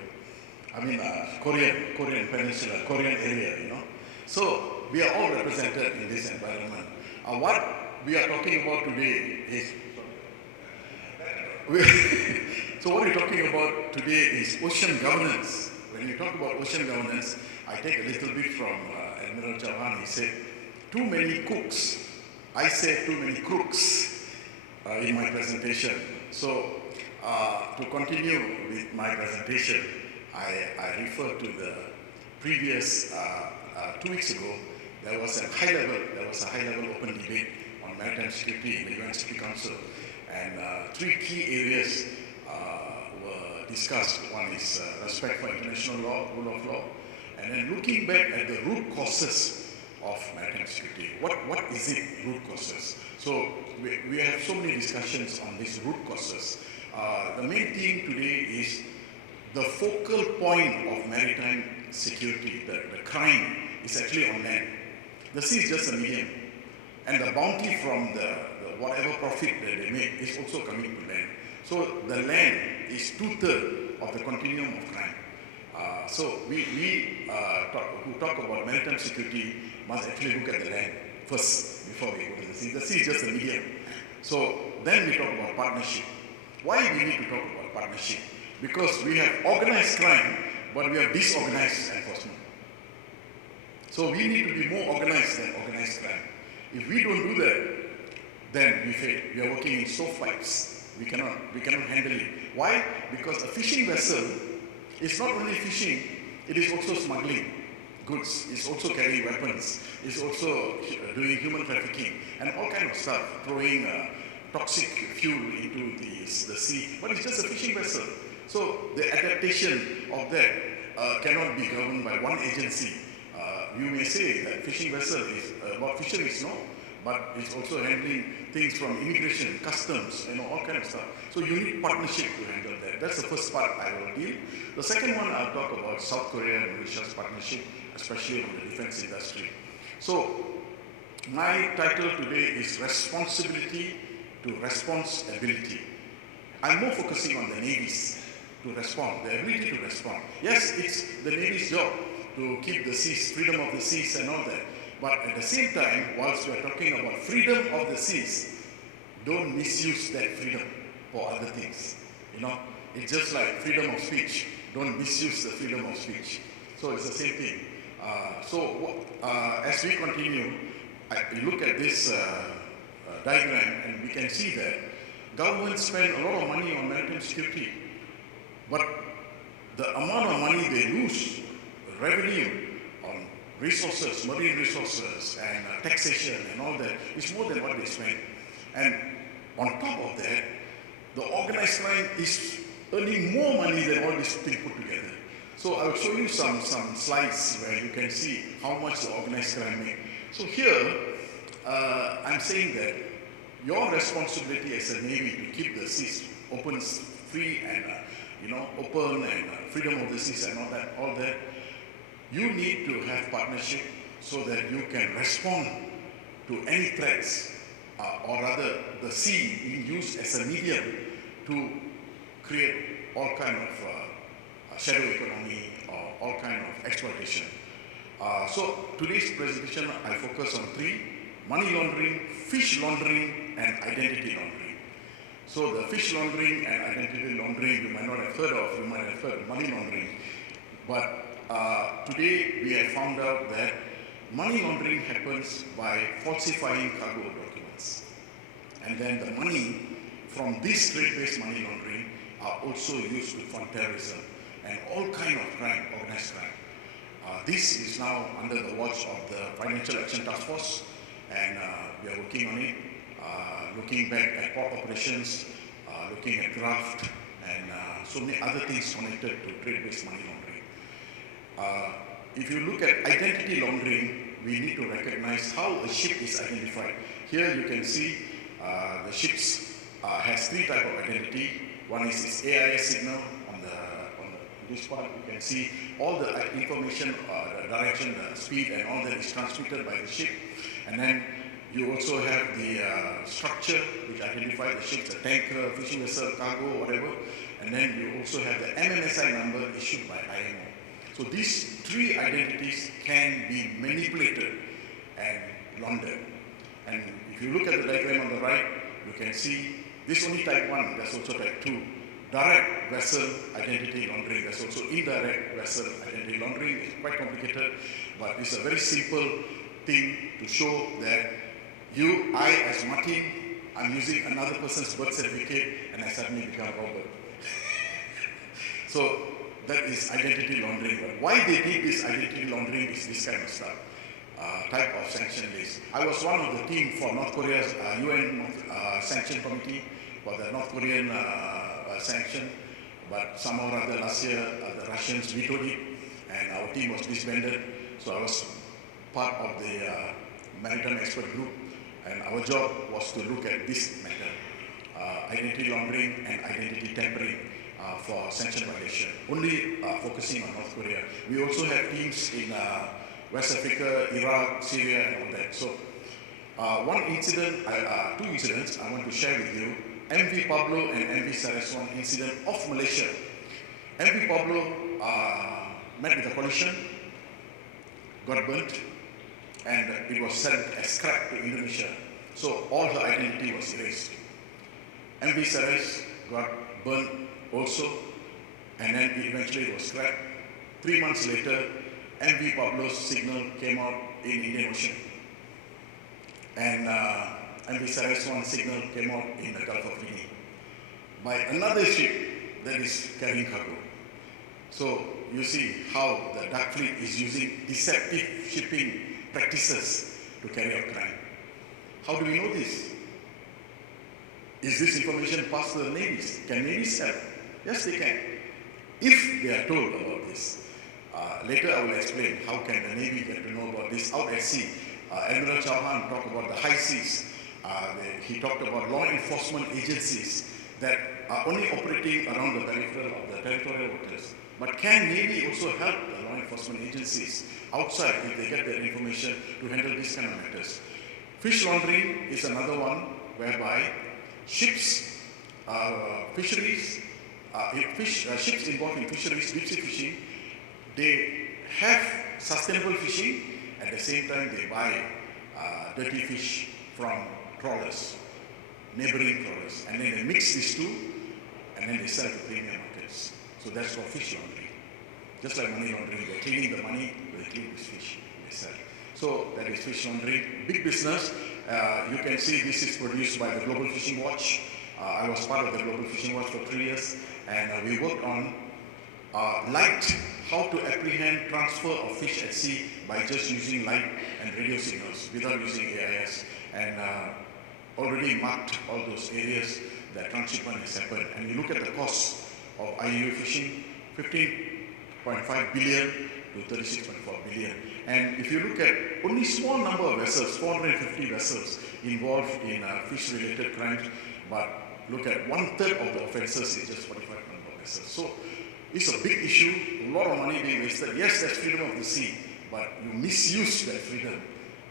I mean, Korean Peninsula, Korean area, you know. So we are all represented in this environment. What we are talking about today is so what we're talking about today is ocean governance. When you talk about ocean governance, I take a little bit from Admiral Chauhan. He said, too many cooks. I say too many crooks in my presentation. So to continue with my presentation, I refer to the previous 2 weeks ago. There was a high-level open debate on maritime security in the UN Security Council, and 3 key areas were discussed. One is respect for international law, rule of law, and then looking back at the root causes of maritime security. What is it, root causes? So we have so many discussions on these root causes. The main theme today is the focal point of maritime security, the crime, is actually on land. The sea is just a medium, and the bounty from the whatever profit that they make is also coming to land. So the land is 2/3 of the continuum of crime. So we who talk about maritime security must actually look at the land first before we go to the sea. The sea is just a medium. So then we talk about partnership. Why we need to talk about partnership? Because we have organized crime, but we have disorganized enforcement. So we need to be more organized than organized crime. If we don't do that, then we fail. We are working in stovepipes. We cannot handle it. Why? Because a fishing vessel is not only fishing, it is also smuggling goods, it's also carrying weapons, it's also doing human trafficking and all kind of stuff, throwing toxic fuel into the sea, but it's just a fishing vessel. So the adaptation of that cannot be governed by one agency. You may say that fishing vessel is about fisheries, no? But it's also handling things from immigration, customs, all kind of stuff. So you need partnership to handle that. That's the first part I will deal. The second one I'll talk about South Korea and Mauritius partnership, especially on the defense industry. So my title today is Responsibility to Responsibility. I'm more focusing on the navies to respond, the ability to respond. Yes, it's the Navy's job to keep the seas, freedom of the seas and all that. But at the same time, whilst we're talking about freedom of the seas, don't misuse that freedom for other things. It's just like freedom of speech. Don't misuse the freedom of speech. So it's the same thing. As we continue, we look at this diagram and we can see that governments spend a lot of money on maritime security. But the amount of money they lose, revenue on resources, marine resources and taxation and all that is more than what they spend. And on top of that, the organized crime is earning more money than all these things put together. So I'll show you some slides where you can see how much the organized crime makes. So here, I'm saying that your responsibility as a Navy to keep the seas open, free and open and freedom of the seas and all that, you need to have partnership so that you can respond to any threats, or rather the sea being used as a medium to create all kind of shadow economy or all kind of exploitation. So today's presentation I focus on three: money laundering, fish laundering and identity laundering. So the fish laundering and identity laundering you might not have heard of, you might have heard of money laundering. But today we have found out that money laundering happens by falsifying cargo documents. And then the money from this trade-based money laundering are also used to fund terrorism and all kind of crime, organized crime. This is now under the watch of the Financial Action Task Force, and we are working on it, looking back at port operations, looking at graft, and so many other things connected to trade-based money laundering. If you look at identity laundering, we need to recognize how a ship is identified. Here you can see the ships has three types of identity. One is its AIS signal. On this part you can see all the information, the direction, the speed and all that is transmitted by the ship. And then you also have the structure which identifies the ships, the tanker, fishing vessel, cargo, whatever. And then you also have the MMSI number issued by IMO. So these three identities can be manipulated and laundered. And if you look at the diagram on the right, you can see this only type 1, there's also type 2. Direct vessel identity laundering, there's also indirect vessel identity laundering. It's quite complicated, but it's a very simple thing to show that I as Martin, I'm using another person's birth certificate and I suddenly become Robert. So that is identity laundering. But why they did this identity laundering is this kind of stuff, type of sanction list. I was one of the team for North Korea's UN sanction committee for the North Korean sanction, but somehow or other last year the Russians vetoed it and our team was disbanded. So I was part of the maritime expert group, and our job was to look at this matter, identity laundering and identity tampering for sanction violation, only focusing on North Korea. We also have teams in West Africa, Iraq, Syria and all that. So one incident, two incidents I want to share with you. MV Pablo and MV Saraswan incident off Malaysia. MV Pablo met with a collision, got burnt, and it was sent as scrap to Indonesia. So all her identity was erased. MV Saras got burnt also, and then eventually was scrapped. 3 months later, MV Pablo's signal came out in Indian Ocean. And MV Saraswan signal came out in the Gulf of Guinea by another ship that is carrying cargo. So you see how the dark fleet is using deceptive shipping practices to carry out crime. How do we know this? is this information passed to the navies? Can navies help? Yes, they can. If they are told about this. Later I will explain how can the Navy get to know about this out at sea. Admiral Chauhan talked about the high seas. He talked about law enforcement agencies that are only operating around the peripheral of the territorial waters. But can Navy also help the law enforcement agencies outside if they get their information to handle these kind of matters? Fish laundering is another one whereby ships, fisheries, ships involved in fisheries, deep sea fishing, they have sustainable fishing, at the same time they buy dirty fish from trawlers, neighboring trawlers, and then they mix these two, and then they sell to premium markets. So that's called fish laundering. Just like money laundering, they're cleaning the money, they clean this fish, they sell. So that is fish laundering. Big business. You can see this is produced by the Global Fishing Watch. I was part of the Global Fishing Watch for 3 years, and we worked on light, how to apprehend transfer of fish at sea by just using light and radio signals without using AIS, and already marked all those areas that transshipment has happened. And you look at the cost of IUU fishing, 15.5 billion to 36.4 billion. And if you look at only small number of vessels, 450 vessels involved in fish-related crimes, but look at 1/3 of the offences is just 45 number of vessels. So it's a big issue, a lot of money being wasted. Yes, there's freedom of the sea, but you misuse that freedom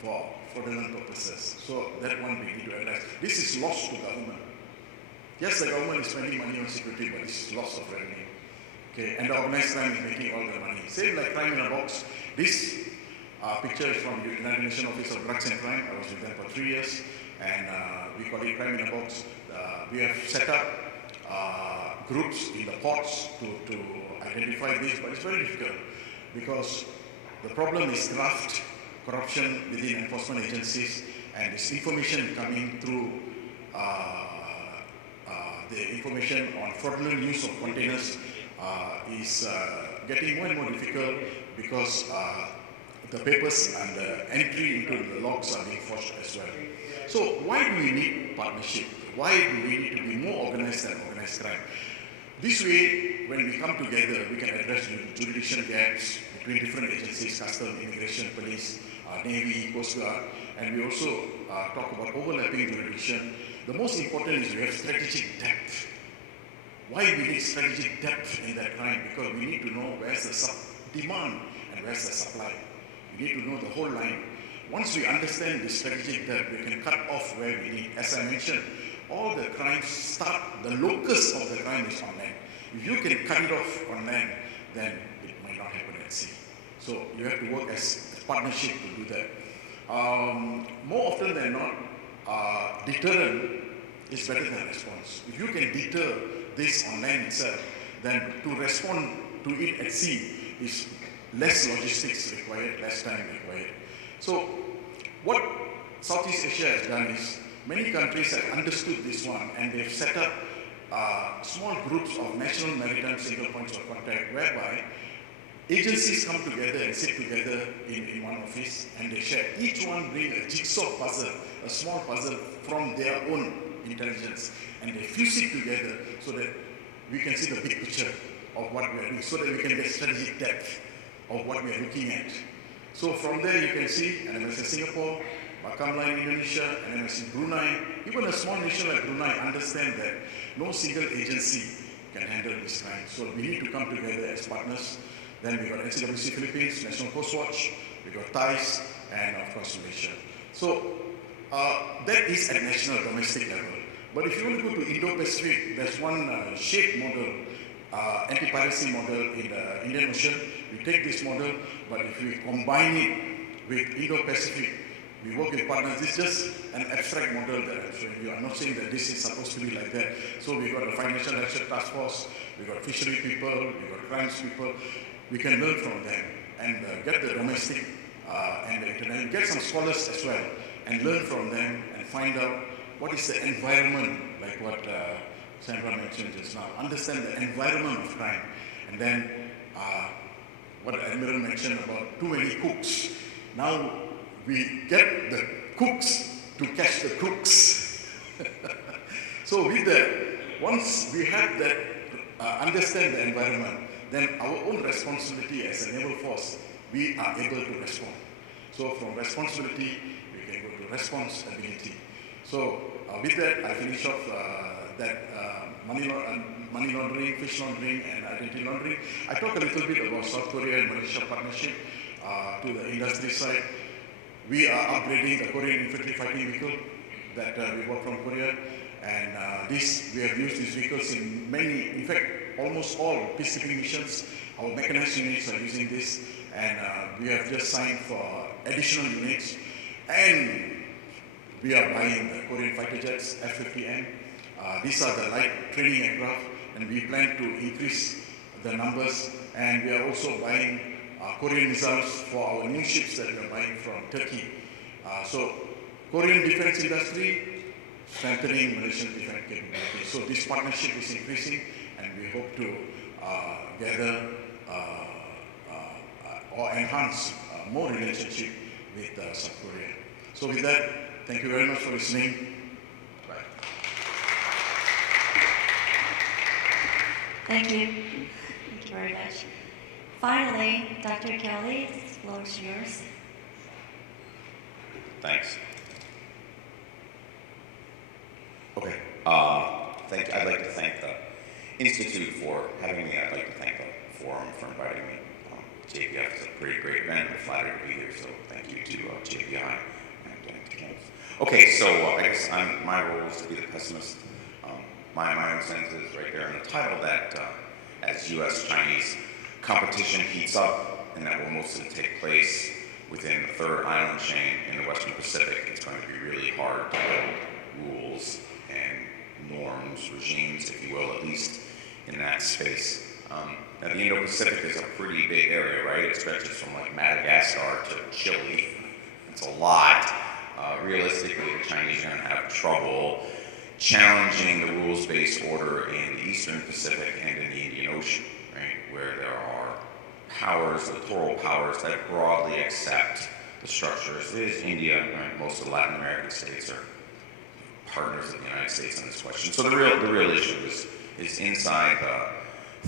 for fraudulent purposes. So that one we need to address. This is lost to government. Yes, the government is spending money on security, but this is loss of revenue. Okay, and the organized crime is making all the money. Same like crime in a box. This picture is from the United Nations Office of Drugs and Crime. I was with them for 3 years, and we call it crime in a box. We have set up groups in the ports to identify this, but it's very difficult because the problem is graft, corruption within enforcement agencies, and this information coming through the information on fraudulent use of containers is getting more and more difficult because the papers and the entry into the logs are being forged as well. So why do we need partnership? Why do we need to be more organized than organized crime? This way, when we come together, we can address jurisdiction gaps between different agencies, customs, immigration, police, Navy, Coast Guard, and we also talk about overlapping jurisdiction. The most important is we have strategic depth. Why we need strategic depth in that crime? Because we need to know where's the demand and where's the supply. We need to know the whole line. Once we understand the strategic depth, we can cut off where we need. As I mentioned, all the crimes start, the locus of the crime is on land. If you can cut it off on land, then it might not happen at sea. So you have to work as a partnership to do that. More often than not, deterrent is better than response. If you can deter this on land itself, then to respond to it at sea is less logistics required, less time required. So what Southeast Asia has done is many countries have understood this one, and they've set up small groups of national maritime single points of contact whereby agencies come together and sit together in one office and they share. Each one bring a jigsaw puzzle, a small puzzle from their own intelligence, and they fuse it together so that we can see the big picture of what we are doing, so that we can get strategic depth of what we are looking at. So from there you can see NMS in Singapore, Batam Line Indonesia, NMS in Brunei. Even a small nation like Brunei understand that no single agency can handle this crime. So we need to come together as partners. Then we got NCWC Philippines, National Coast Watch, we got TICE, and of course Malaysia. So that is at national domestic level. But if you want to go to Indo-Pacific, there's one shape model, anti-piracy model in the Indian Ocean. We take this model, but if we combine it with Indo-Pacific, we work with partners. This is just an abstract model that I'm showing you. I'm not saying that this is supposed to be like that. So we've got a financial action task force, we've got fishery people, we've got crimes people. We can learn from them and get the domestic and the international, get some scholars as well, and learn from them and find out what is the environment, like what Sandra mentioned just now. Understand the environment of crime. And then what Admiral mentioned about too many cooks. Now we get the cooks to catch the crooks. So with that, once we have that, understand the environment, then our own responsibility as a naval force, we are able to respond. So from responsibility, we can go to responsibility. So with that, I finish off money laundering, fish laundering, and identity laundering. I talk a little bit about South Korea and Malaysia partnership to the industry side. We are upgrading the Korean infantry fighting vehicle that we bought from Korea, and we have used these vehicles in many, in fact, almost all peacekeeping missions. Our mechanized units are using this, and we have just signed for additional units, and we are buying the Korean fighter jets, F-50M. These are the light training aircraft, and we plan to increase the numbers, and we are also buying Korean missiles for our new ships that we are buying from Turkey. So Korean defense industry strengthening Malaysian defense capability. So this partnership is increasing, and we hope to gather or enhance more relationship with South Korea. So with that, thank you very much for listening. Bye. Thank you. Thank you very much. Finally, Dr. Kelly, the floor is yours. Thanks. Okay. I'd like to thank the Institute for having me. I'd like to thank the forum for inviting me. JPF is a pretty great event. I'm flattered to be here, so thank you to JPI and to James. Okay, so I guess my role is to be the pessimist. My own sense is right there in the title that as U.S.-Chinese competition heats up, and that will mostly take place within the third island chain in the Western Pacific, it's going to be really hard to build rules and norms, regimes, if you will, at least in that space. Now, the Indo-Pacific is a pretty big area, right? It stretches from like Madagascar to Chile. It's a lot. Realistically, the Chinese are going to have trouble challenging the rules-based order in the Eastern Pacific and in the Indian Ocean, right? Where there are powers, littoral powers that broadly accept the structures. It is India, right? Most of the Latin American states are partners of the United States on this question. So the real issue is inside the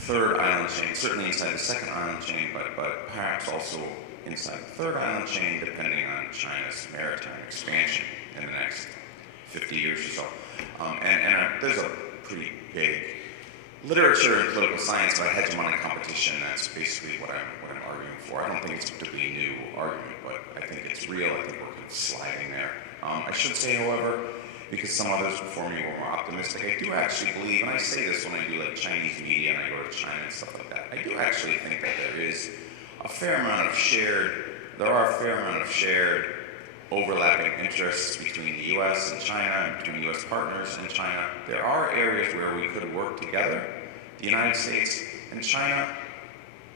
third island chain, certainly inside the second island chain, but perhaps also inside the third island chain, depending on China's maritime expansion in the next 50 years or so. There's a pretty big literature in political science about hegemonic competition. That's basically what I'm arguing for. I don't think it's a particularly new argument, but I think it's real. I think we're kind of sliding there. I should say, however, because some others before me were more optimistic, I do actually believe, and I say this when I do like Chinese media and I go to China and stuff like that, I do actually think that there are a fair amount of shared overlapping interests between the U.S. and China, and between U.S. partners and China. There are areas where we could work together. The United States and China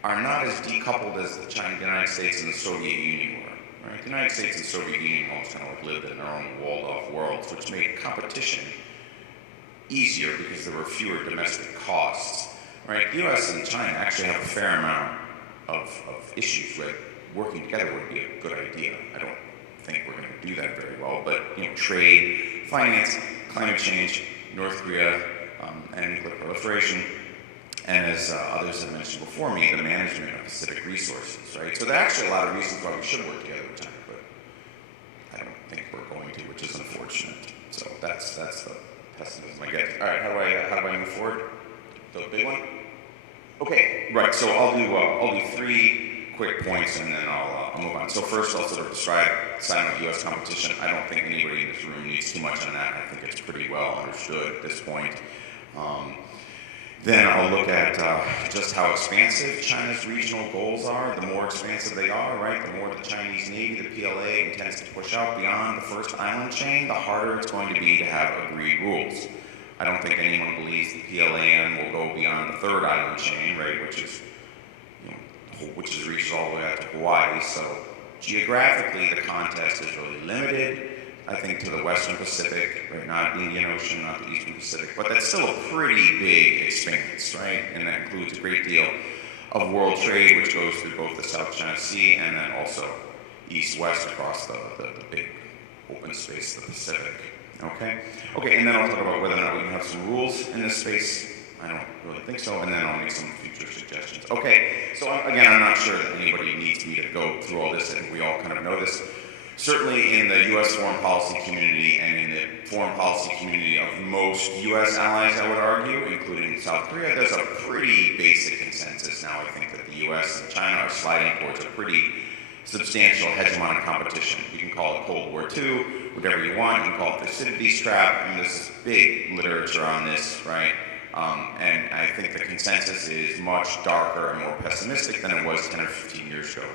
are not as decoupled as the United States and the Soviet Union were. Right? The United States and the Soviet Union almost kind of like lived in their own walled-off worlds, which made competition easier because there were fewer domestic costs. Right? The U.S. and China actually have a fair amount of issues where working together would be a good idea. I don't think we're going to do that very well, but trade, finance, climate change, North Korea, and nuclear proliferation, and as others have mentioned before me, the management of Pacific resources, right? So there are actually a lot of reasons why we should work together with China, but I don't think we're going to, which is unfortunate. So that's the pessimism I get. All right, how do I move forward? The big one? Okay, right. So I'll do 3 quick points and then I'll move on. So first, I'll sort of describe silent U.S. competition. I don't think anybody in this room needs too much on that. I think it's pretty well understood at this point. Then I'll look at just how expansive China's regional goals are. The more expansive they are, right, the more the Chinese Navy, the PLA, intends to push out beyond the first island chain, the harder it's going to be to have agreed rules. I don't think anyone believes the PLAN will go beyond the third island chain, right, which reaches all the way out to Hawaii. So geographically, the contest is really limited, I think, to the Western Pacific, right? Not the Indian Ocean, not the Eastern Pacific, but that's still a pretty big expanse, right? And that includes a great deal of world trade, which goes through both the South China Sea and then also east-west across the big open space of the Pacific. Okay? Okay, and then I'll talk about whether or not we can have some rules in this space. I don't really think so, and then I'll make some future suggestions. Okay, so again, I'm not sure that anybody needs me to go through all this. I think we all kind of know this. Certainly in the U.S. foreign policy community and in the foreign policy community of most U.S. allies, I would argue, including South Korea, there's a pretty basic consensus now. I think that the U.S. and China are sliding towards a pretty substantial hegemonic competition. You can call it Cold War II, whatever you want. You can call it Thucydides trap. I mean, there's big literature on this, right? And I think the consensus is much darker and more pessimistic than it was 10 or 15 years ago.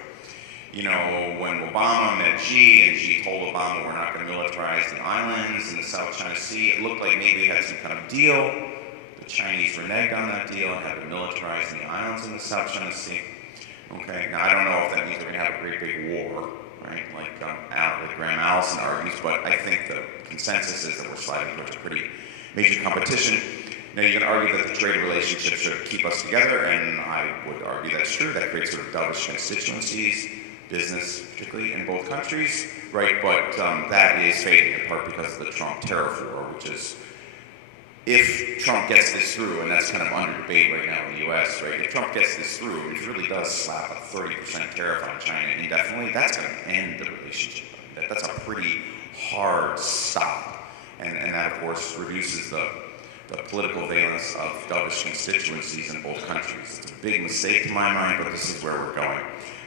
You know, when Obama met Xi, and Xi told Obama we're not going to militarize the islands in the South China Sea, it looked like maybe he had some kind of deal. The Chinese reneged on that deal and had to militarize the islands in the South China Sea. Okay, now I don't know if that means we're going to have a great big war, right, like Graham Allison argues, but I think the consensus is that we're sliding towards a pretty major competition. Now you can argue that the trade relationship should keep us together, and I would argue that's true. That creates sort of dovish constituencies, business particularly in both countries, right, but that is fading in part because of the Trump tariff war, which is, if Trump gets this through, and that's kind of under debate right now in the U.S., right? If Trump gets this through, which really does slap a 30% tariff on China indefinitely, that's going to end the relationship. That's a pretty hard stop, and that, of course, reduces the political valence of dovish constituencies in both countries. It's a big mistake to my mind, but this is where we're going.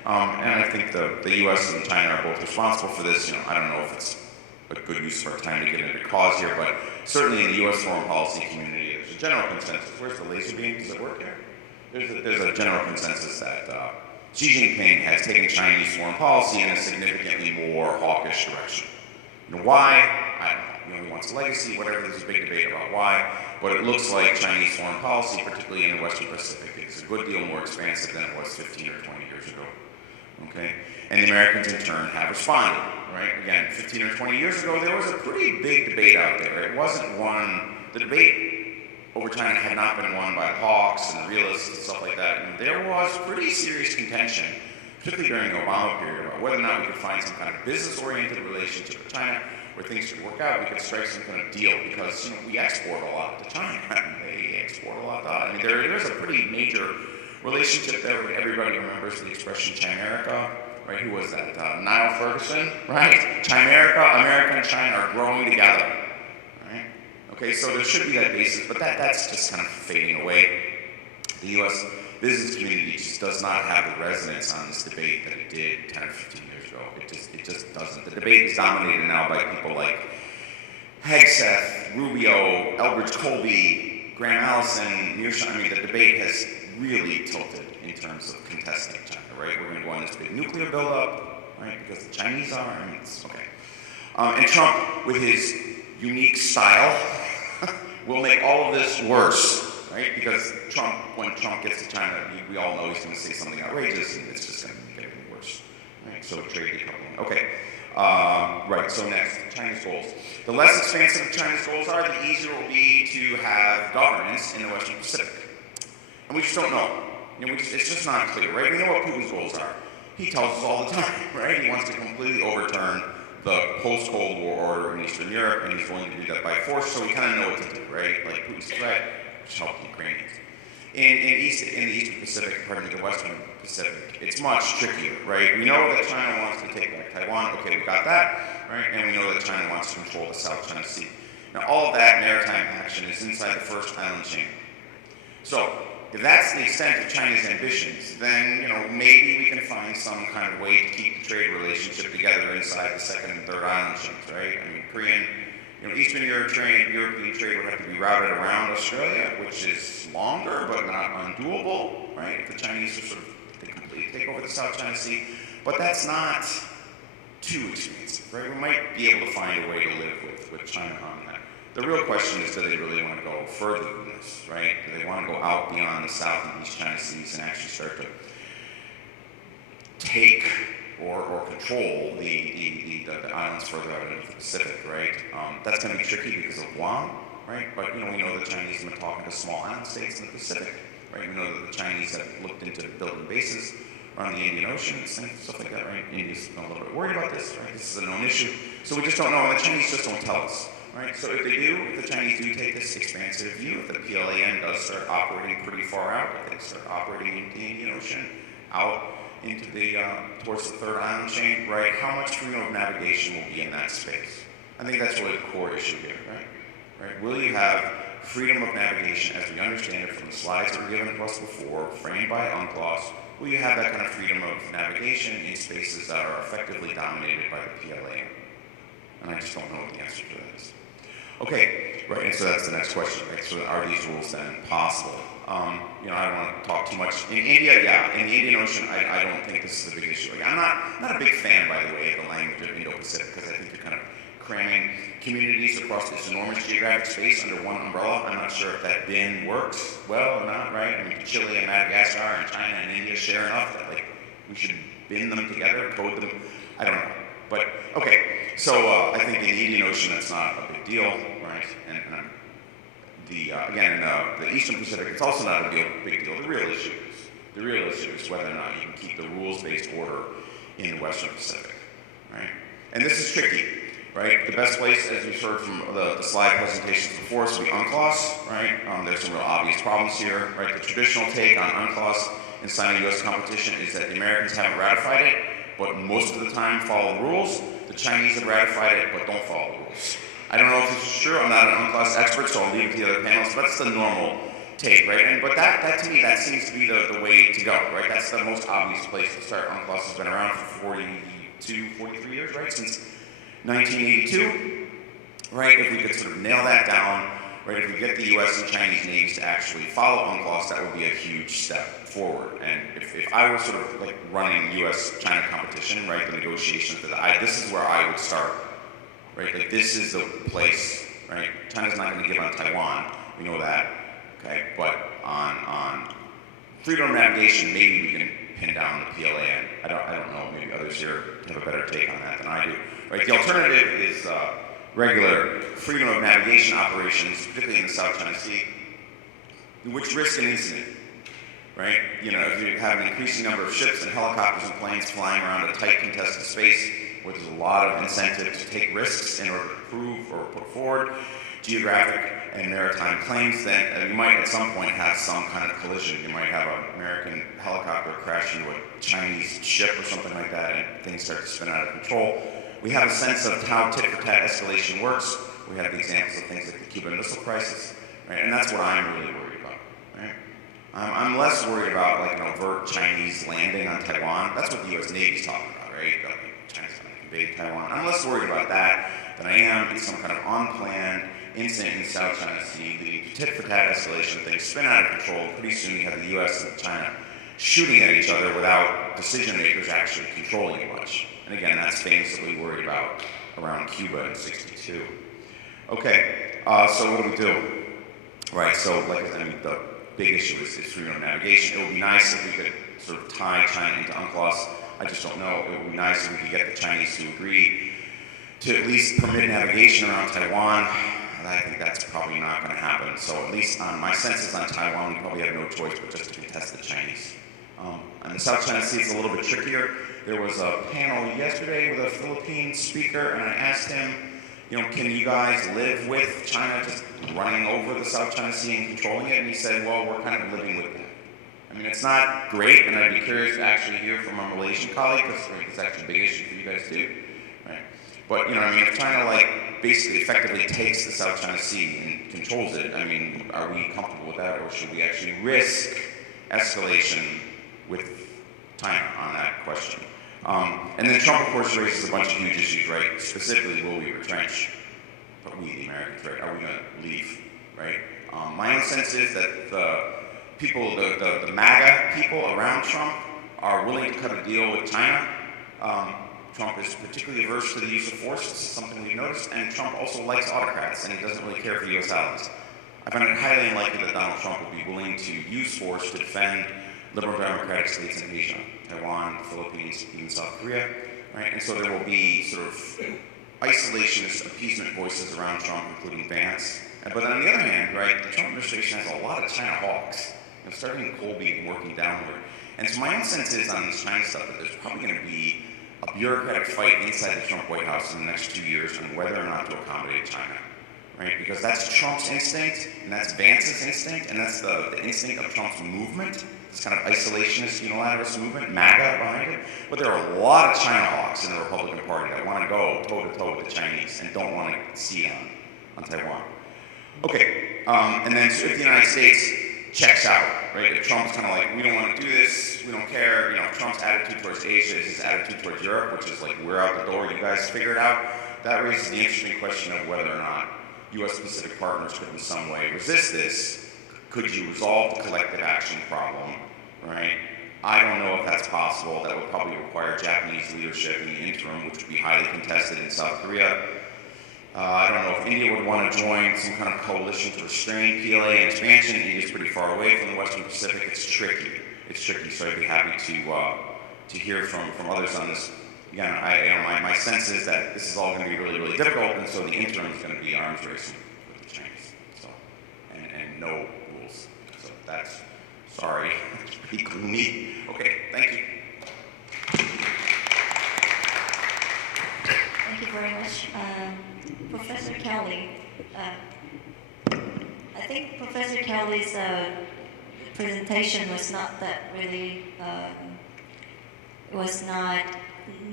And I think the U.S. and China are both responsible for this. You know, I don't know if it's a good use of our time to get into cause here, but certainly in the U.S. foreign policy community, there's a general consensus. Where's the laser beam? Does it work here? There's a general consensus that Xi Jinping has taken Chinese foreign policy in a significantly more hawkish direction. You know, why? I don't know. You know, he wants a legacy, whatever. There's a big debate about why. But it looks like Chinese foreign policy, particularly in the Western Pacific, is a good deal more expansive than it was 15 or 20 years ago. Okay? And the Americans, in turn, have responded, right? Again, 15 or 20 years ago, there was a pretty big debate out there. It wasn't one, the debate over China had not been won by the hawks and the realists and stuff like that. And there was pretty serious contention, particularly during the Obama period, about whether or not we could find some kind of business-oriented relationship with China where things could work out, we could strike some kind of deal, because, you know, we export a lot to China, and they export a lot to us. I mean, there's a pretty major relationship there. Everybody remembers the expression Chimerica, right? Who was that? Niall Ferguson, right? Chimerica, America and China are growing together, right? Okay, so there should be that basis, but that's just kind of fading away. The U.S. business community just does not have the resonance on this debate that it did 10 or 15 years ago. It just doesn't. The debate is dominated now by people like Hegseth, Rubio, Elbridge Colby, Graham Allison, I mean, the debate has really tilted in terms of contesting China, right? We're going to go on this big nuclear buildup, right? Because the Chinese are, I mean, it's okay. And Trump, with his unique style, will make all of this worse, right? Because Trump, when Trump gets to China, we all know he's going to say something outrageous, and it's just going to get even worse, right? So trade decoupling. Okay. Right, so next, China's goals. The less expansive China's goals are, the easier it will be to have governance in the Western Pacific. And we just don't know. You know, it's just not clear, right? We know what Putin's goals are. He tells us all the time, right? He wants to completely overturn the post-Cold War order in Eastern Europe, and he's willing to do that by force, so we kind of know what to do, right? Like Putin's threat, which helped the Ukrainians. In the Eastern Pacific, pardon me, the Western Pacific, it's much trickier, right? We know that China wants to take back Taiwan. Okay, we got that, right? And we know that China wants to control the South China Sea. Now, all of that maritime action is inside the first island chain. So, if that's the extent of China's ambitions, then, you know, maybe we can find some kind of way to keep the trade relationship together inside the second and third island chains, right? I mean, Eastern European trade would have to be routed around Australia, which is longer but not undoable, right? If the Chinese are sort of, they completely take over the South China Sea. But that's not too expensive, right? We might be able to find a way to live with China on that. The real question is, do they really want to go further than this, right? Do they want to go out beyond the South and East China Seas and actually start to take or control the islands further out into the Pacific, right? That's going to be tricky because of Guam, right? But, you know, we know the Chinese have been talking to small island states in the Pacific, right? We know that the Chinese have looked into building bases around the Indian Ocean and stuff like that, right? India's a little bit worried about this, right? This is a known issue. So we just don't know, and the Chinese just don't tell us. right? So if they do, if the Chinese do take this expansive view, if the PLAN does start operating pretty far out, if they start operating in the Indian Ocean, out into the, towards the third island chain, right? How much freedom of navigation will be in that space? I think that's really the core issue here, right? Will you have freedom of navigation as we understand it from the slides that were given to us before, framed by UNCLOS? Will you have that kind of freedom of navigation in spaces that are effectively dominated by the PLAN? And I just don't know what the answer to that is. Okay, right, and so that's the next question, right? So are these rules then possible? You know, I don't want to talk too much. In India, yeah, in the Indian Ocean, I don't think this is a big issue. Like, I'm not a big fan, by the way, of the language of Indo-Pacific, because I think you're kind of cramming communities across this enormous geographic space under one umbrella. I'm not sure if that bin works well or not, right? I mean, Chile and Madagascar and China and India share enough that, like, we should bin them together, code them. I don't know. But, okay, so I think in the Indian Ocean, that's not a big deal, right? And again, in the Eastern Pacific, it's also not a big deal. The real issue is whether or not you can keep the rules-based order in the Western Pacific, right? And this is tricky, right? The best place, as we've heard from the slide presentations before, is to be UNCLOS, right? There's some real obvious problems here, right? The traditional take on UNCLOS in signing U.S. competition is that the Americans haven't ratified it, but most of the time follow the rules. The Chinese have ratified it, but don't follow the rules. I don't know if this is true. I'm not an UNCLOS expert, so I'll leave it to the other panelists, but that's the normal take, right? But that to me, that seems to be the way to go, right? That's the most obvious place to start. UNCLOS has been around for 43 years, right? Since 1982, right? If we could sort of nail that down, right? If we get the U.S. and Chinese navies to actually follow UNCLOS, that would be a huge step forward. And if I were sort of like running U.S.-China competition, right? The negotiations, this is where I would start, right? Like, this is the place, right? China's not going to give on Taiwan, we know that, okay? But on freedom of navigation, maybe we can pin down the PLAN. I don't know, maybe others here have a better take on that than I do, right? The alternative is regular freedom of navigation operations, particularly in the South China Sea, which risk an incident, right? You know, if you have an increasing number of ships and helicopters and planes flying around a tight contested space, where there's a lot of incentive to take risks in order to prove or put forward geographic and maritime claims, then you might at some point have some kind of collision. You might have an American helicopter crash into a Chinese ship or something like that, and things start to spin out of control. We have a sense of how tit-for-tat escalation works. We have the examples of things like the Cuban Missile Crisis, right? And that's what I'm really worried about, right? I'm less worried about like an overt Chinese landing on Taiwan. That's what the U.S. Navy's talking about, right? China's going to invade Taiwan. I'm less worried about that than I am in some kind of unplanned incident in the South China Sea, the tit-for-tat escalation, things spin out of control. Pretty soon you have the U.S. and China shooting at each other without decision makers actually controlling it much. And again, that's things that we worried about around Cuba in '62. Okay, so what do we do? Right, so like I mean, the big issue is freedom of navigation. It would be nice if we could sort of tie China into UNCLOS. I just don't know. It would be nice if we could get the Chinese to agree to at least permit navigation around Taiwan. And I think that's probably not going to happen. So at least on my senses on Taiwan, we probably have no choice but just to contest the Chinese. On the South China Sea, it's a little bit trickier. There was a panel yesterday with a Philippine speaker, and I asked him, you know, can you guys live with China just running over the South China Sea and controlling it? And he said, well, we're kind of living with that. I mean, it's not great, and I'd be curious to actually hear from a Malaysian colleague, because it's actually a big issue for you guys too, right? But, you know, I mean, if China, like, basically effectively takes the South China Sea and controls it, I mean, are we comfortable with that, or should we actually risk escalation with China on that question? And then Trump, of course, raises a bunch of huge issues, right? Specifically, will we retrench? But we, the Americans, right? Are we going to leave, right? My own sense is that the people, the MAGA people around Trump are willing to cut a deal with China. Trump is particularly averse to the use of force. This is something we've noticed. And Trump also likes autocrats, and he doesn't really care for U.S. allies. I find it highly unlikely that Donald Trump would be willing to use force to defend liberal democratic states in Asia, Taiwan, the Philippines, even South Korea, right? And so there will be sort of isolationist appeasement voices around Trump, including Vance. But on the other hand, right, the Trump administration has a lot of China hawks, you know, starting in Colby and working downward. And so my own sense is on this China stuff that there's probably going to be a bureaucratic fight inside the Trump White House in the next 2 years on whether or not to accommodate China. right? Because that's Trump's instinct, and that's Vance's instinct, and that's the instinct of Trump's movement, this kind of isolationist, unilateralist movement, MAGA behind it. But there are a lot of China hawks in the Republican Party that want to go toe-to-toe with the Chinese and don't want to see on Taiwan. Okay, and then so if the United States checks out, right? If Trump's kind of like, we don't want to do this, we don't care, Trump's attitude towards Asia is his attitude towards Europe, which is like, we're out the door, you guys figure it out. That raises the interesting question of whether or not U.S.-specific partners could in some way resist this. Could you resolve the collective action problem, right? I don't know if that's possible. That would probably require Japanese leadership in the interim, which would be highly contested in South Korea. I don't know if India would want to join some kind of coalition to restrain PLA expansion. India's pretty far away from the Western Pacific. It's tricky. So I'd be happy to hear from others on this. Again, my sense is that this is all going to be really, really difficult, and so the interim is going to be arms racing with the Chinese. So, and no rules. So that's, sorry, pretty gloomy. Okay, thank you. Thank you very much. Professor Kelly, I think Professor Kelly's presentation was not that really, was not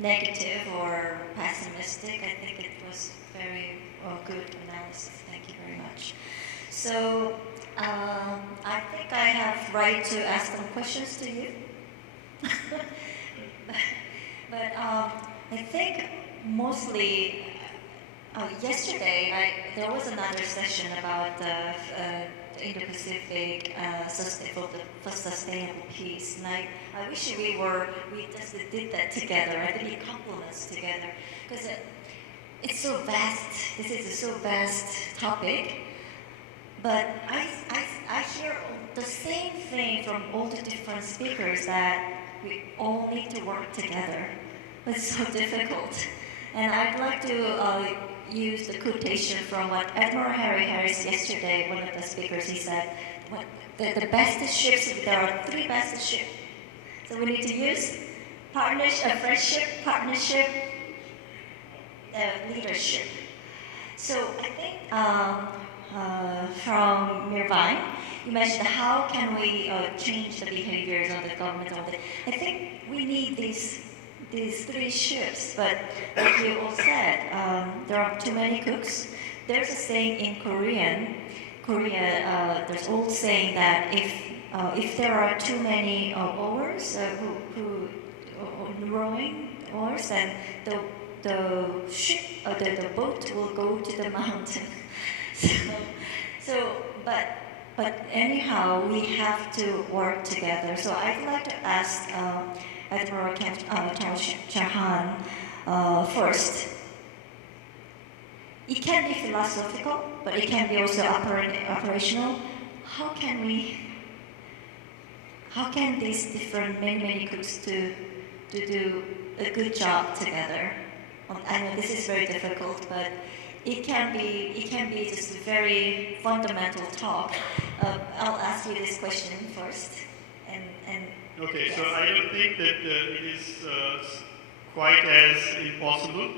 negative or pessimistic. I think it was very good analysis. Thank you very much. So I think I have right to ask some questions to you. but I think mostly yesterday there was another session about the Indo-Pacific for sustainable peace, and I wish we just did that together. I think it complements together because it's so vast. This is a so vast topic, but I hear the same thing from all the different speakers that we all need to work together. It's so difficult, and I'd like to use the quotation from what Admiral Harry Harris yesterday, one of the speakers, he said, the best ships, there are 3 best ships. So we need to use friendship, partnership, leadership. So I think from Mervine, you mentioned how can we change the behaviors of the government. I think we need these 3 ships, but like you all said, there are too many cooks. There's a saying in Korea, there's old saying that if there are too many oars who rowing oars, then the ship, the boat will go to the mountain. But anyhow, we have to work together. So I'd like to ask Admiral Chahan first. It can be philosophical, but it can be also operational. How can these different many groups to do a good job together? I know this is very difficult, but it can be just a very fundamental talk. I'll ask you this question first, and okay. Yes. So I don't think that it is quite as impossible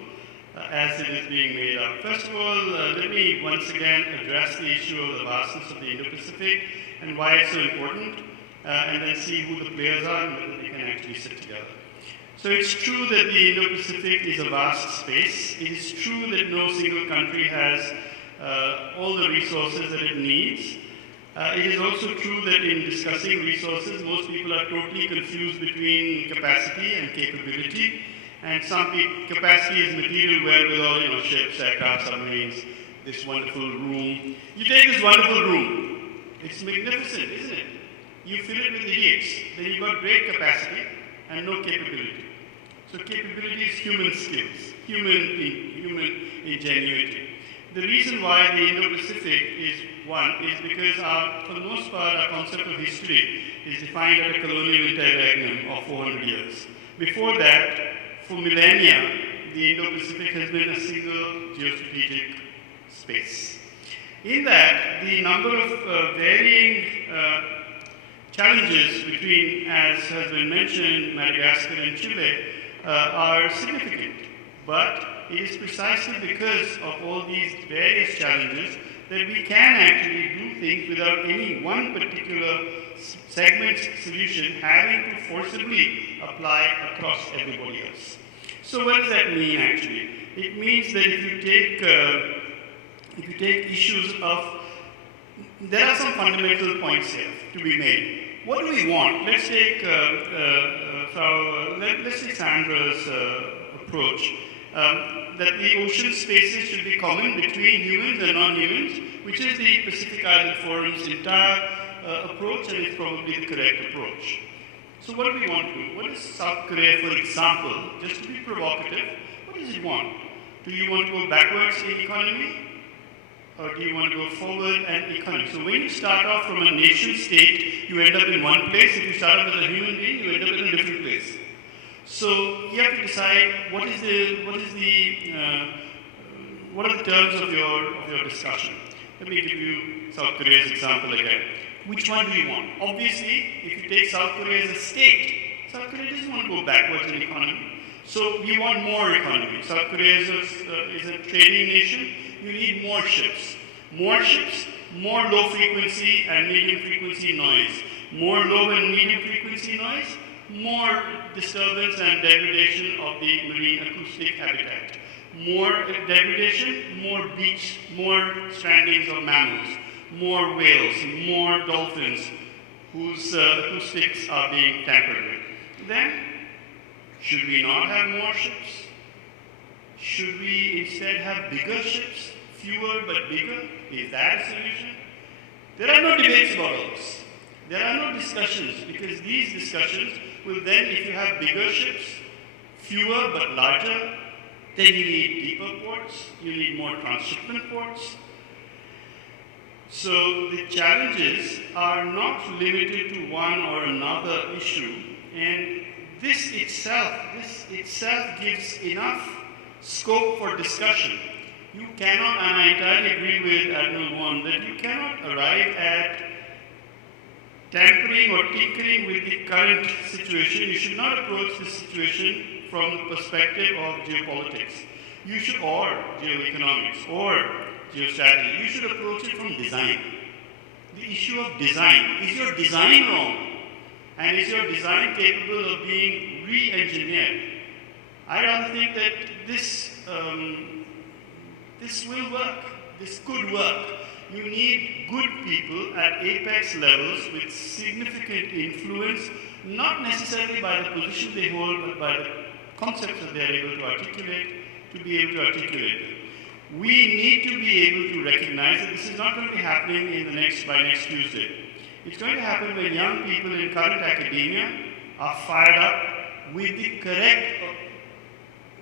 as it is being made up. First of all, let me once again address the issue of the vastness of the Indo-Pacific and why it's so important, and then see who the players are and whether they can actually sit together. So it's true that the Indo-Pacific is a vast space. It is true that no single country has all the resources that it needs. It is also true that in discussing resources, most people are totally confused between capacity and capability. And some capacity is material wherewithal, ships, aircraft, submarines, this wonderful room. You take this wonderful room. It's magnificent, isn't it? You fill it with idiots. Then you've got great capacity and no capability. So capability is human skills, human ingenuity. The reason why the Indo-Pacific is because for the most part our concept of history is defined at a colonial interregnum of 400 years. Before that, for millennia, the Indo-Pacific has been a single geostrategic space. In that, the number of varying challenges between, as has been mentioned, Madagascar and Chile are significant. But it is precisely because of all these various challenges that we can actually do things without any one particular segment solution having to forcibly apply across everybody else. So what does that mean actually? It means that if you take issues of, there are some fundamental points here to be made. What do we want? Let's take Sandra's approach, that the ocean spaces should be common between humans and non-humans, which is the Pacific Island Forum's entire approach, and it's probably the correct approach. So what do we want to do? What is South Korea, for example, just to be provocative, what does it want? Do you want to go backwards in economy? Or do you want to go forward and economy? So when you start off from a nation state, you end up in one place. If you start off as a human being, you end up in a different place. So you have to decide what are the terms of your discussion. Let me give you South Korea's example again. Which one do you want? Obviously, if you take South Korea as a state, South Korea doesn't want to go backwards in economy. So we want more economy. South Korea is a trading nation. You need more ships. More ships, more low frequency and medium frequency noise. More low and medium frequency noise, more disturbance and degradation of the marine acoustic habitat. More degradation, more beach, more strandings of mammals, more whales, more dolphins whose acoustics are being tampered with. Then, should we not have more ships? Should we instead have bigger ships, fewer but bigger? Is that a solution? There are no debates about all this. There are no discussions, because these discussions will then, if you have bigger ships, fewer but larger, then you need deeper ports, you need more transshipment ports. So the challenges are not limited to one or another issue, and this itself gives enough scope for discussion. You cannot, and I entirely agree with Admiral Wong, that you cannot arrive at tampering or tinkering with the current situation. You should not approach this situation from the perspective of geopolitics. You should, or geoeconomics, or geostrategy. You should approach it from design. The issue of design. Is your design wrong? And is your design capable of being re-engineered? I rather think that this will work. This could work. You need good people at apex levels with significant influence, not necessarily by the position they hold, but by the concepts that they are able to articulate, to be able to articulate them. We need to be able to recognize that this is not going to be happening by next Tuesday. It's going to happen when young people in current academia are fired up with the correct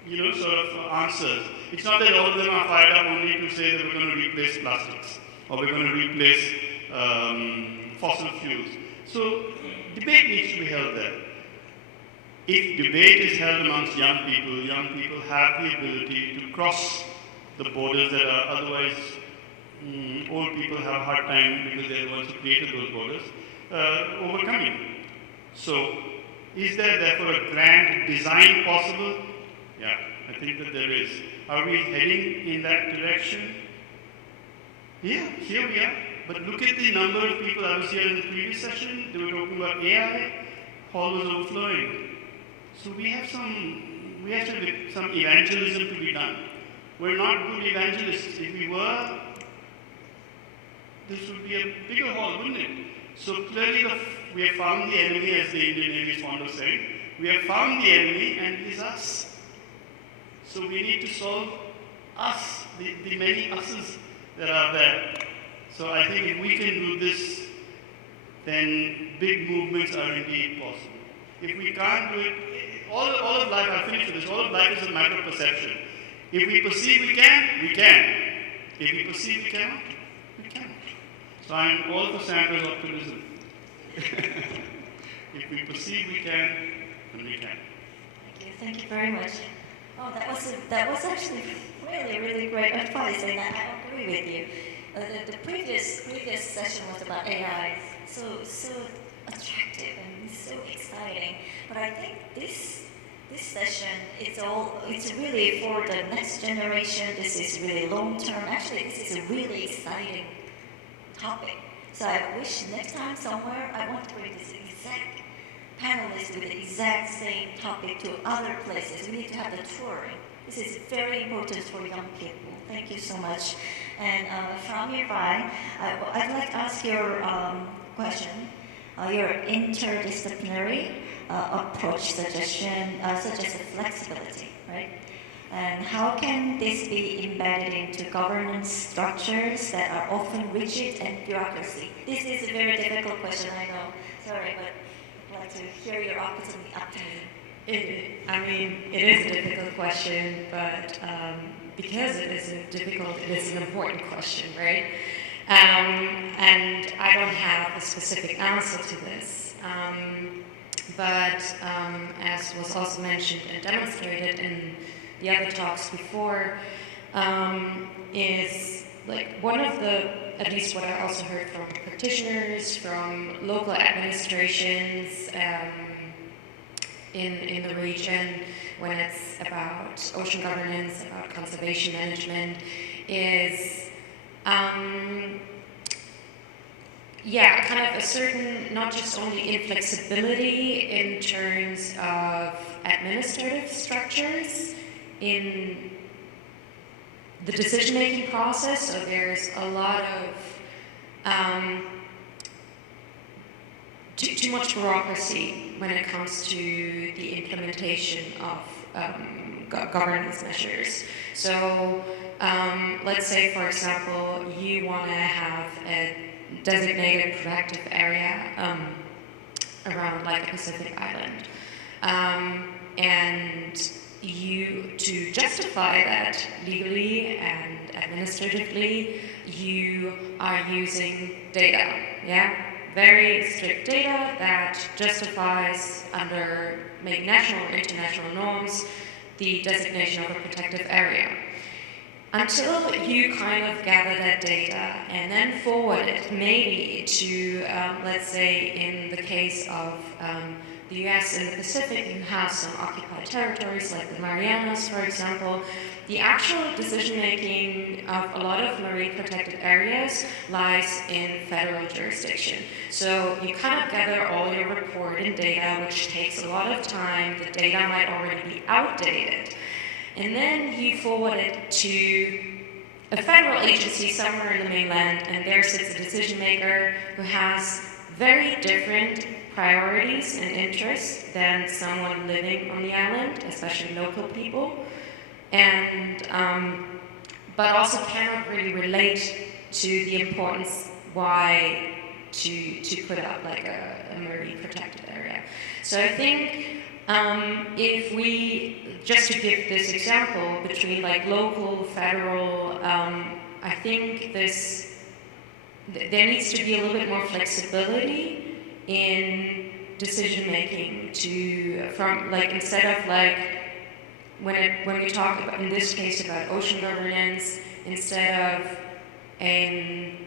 sort of answers. It's not that all of them are fired up only to say that we're going to replace plastics or we're going to replace fossil fuels. So debate needs to be held there. If debate is held amongst young people have the ability to cross the borders that are otherwise old people have a hard time, because they're the ones who created those borders, overcoming. So is there therefore a grand design possible? Yeah, I think that there is. Are we heading in that direction? Yeah, here we are. But look at the number of people. I was here in the previous session. They were talking about AI. Hall was overflowing. So we have some evangelism to be done. We're not good evangelists. If we were, this would be a bigger hall, wouldn't it? So clearly we have found the enemy, as the Indian Navy is fond of saying. We have found the enemy, and it is us. So we need to solve us, the many us's that are there. So I think if we can do this, then big movements are indeed possible. If we can't do it, all of life, I'll finish with this, all of life is a matter of perception. If we perceive we can, we can. If we perceive we cannot, we cannot. So I'm all for Sandra's optimism. If we perceive we can, then we can. Thank you very much. Oh, that was actually really great advice, and I agree with you. The previous session was about AI, so attractive and so exciting. But I think this this session, it's really for the next generation. This is really long term. Actually, this is a really exciting topic. So I wish next time somewhere I want to bring this exact panelists with the exact same topic to other places. We need to have the touring. This is very important for young people. Thank you so much. And from nearby, I'd like to ask your question, your interdisciplinary approach suggestion, such as the flexibility, right? And how can this be embedded into governance structures that are often rigid and bureaucracy? This is a very difficult question, I know. Sorry, but I'd like to hear your optimism. It is a difficult question, but because it is it is an important question, right? And I don't have a specific answer to this. But as was also mentioned and demonstrated in the other talks before, is like one of the, at least what I also heard from practitioners, from local administrations in the region, when it's about ocean governance, about conservation management, is kind of a certain, not just only inflexibility in terms of administrative structures in the decision-making process. So there's a lot of too much bureaucracy when it comes to the implementation of governance measures. So let's say, for example, you want to have a designated protective area around like a Pacific island. And you, to justify that legally and administratively, you are using data, very strict data that justifies under maybe national or international norms the designation of a protective area. Until you kind of gather that data and then forward it maybe to, let's say in the case of the US and the Pacific, you have some occupied territories like the Marianas, for example. The actual decision-making of a lot of marine protected areas lies in federal jurisdiction. So you kind of gather all your report and data, which takes a lot of time. The data might already be outdated. And then you forward it to a federal agency somewhere in the mainland, and there sits a decision maker who has very different priorities and interests than someone living on the island, especially local people, and but also cannot really relate to the importance why to put up like a marine protected area. So I think if we, just to give this example between like local, federal, I think there needs to be a little bit more flexibility in decision making from like, instead of like when we talk about, in this case, about ocean governance, instead of a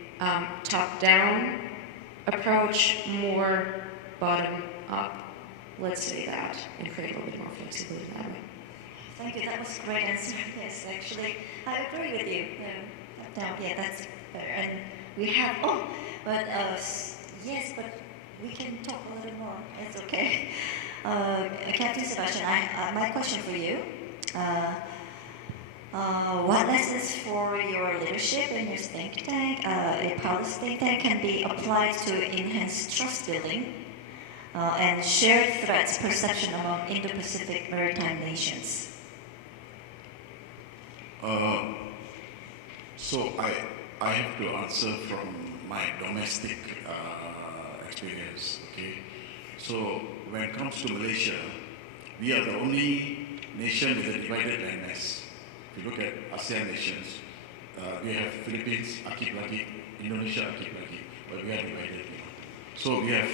top-down approach, more bottom-up, let's say that, and create a little bit more flexibility that way. Thank you, that was a great answer. Yes, actually, I agree with you. That's better. And we have, yes, but we can talk a little more. It's okay. Captain Sebastian, my question for you. What lessons for your leadership in your think tank, your policy think tank, can be applied to enhance trust building and shared threats perception among Indo-Pacific maritime nations? So I have to answer from my domestic experience. Okay, so when it comes to Malaysia, we are the only nation with a divided landmass. If you look at ASEAN nations, we have Philippines, archipelagic, Indonesia, archipelagic, but we are divided. So we have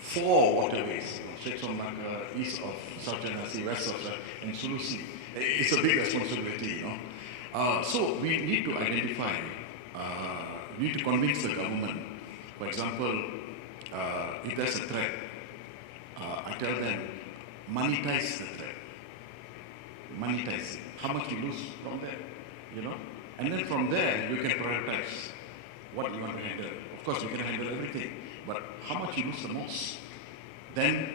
4 waterways: Sheikh Malacca, east of South China Sea, west of and Sulu Sea. It's a big responsibility, So we need to identify, we need to convince the government. For example, if there's a threat, I tell them, monetize the threat. monetize it. How much you lose from there, you know? And then from there, you can prioritize what you want to handle. Of course, you can handle everything, but how much you lose the most? Then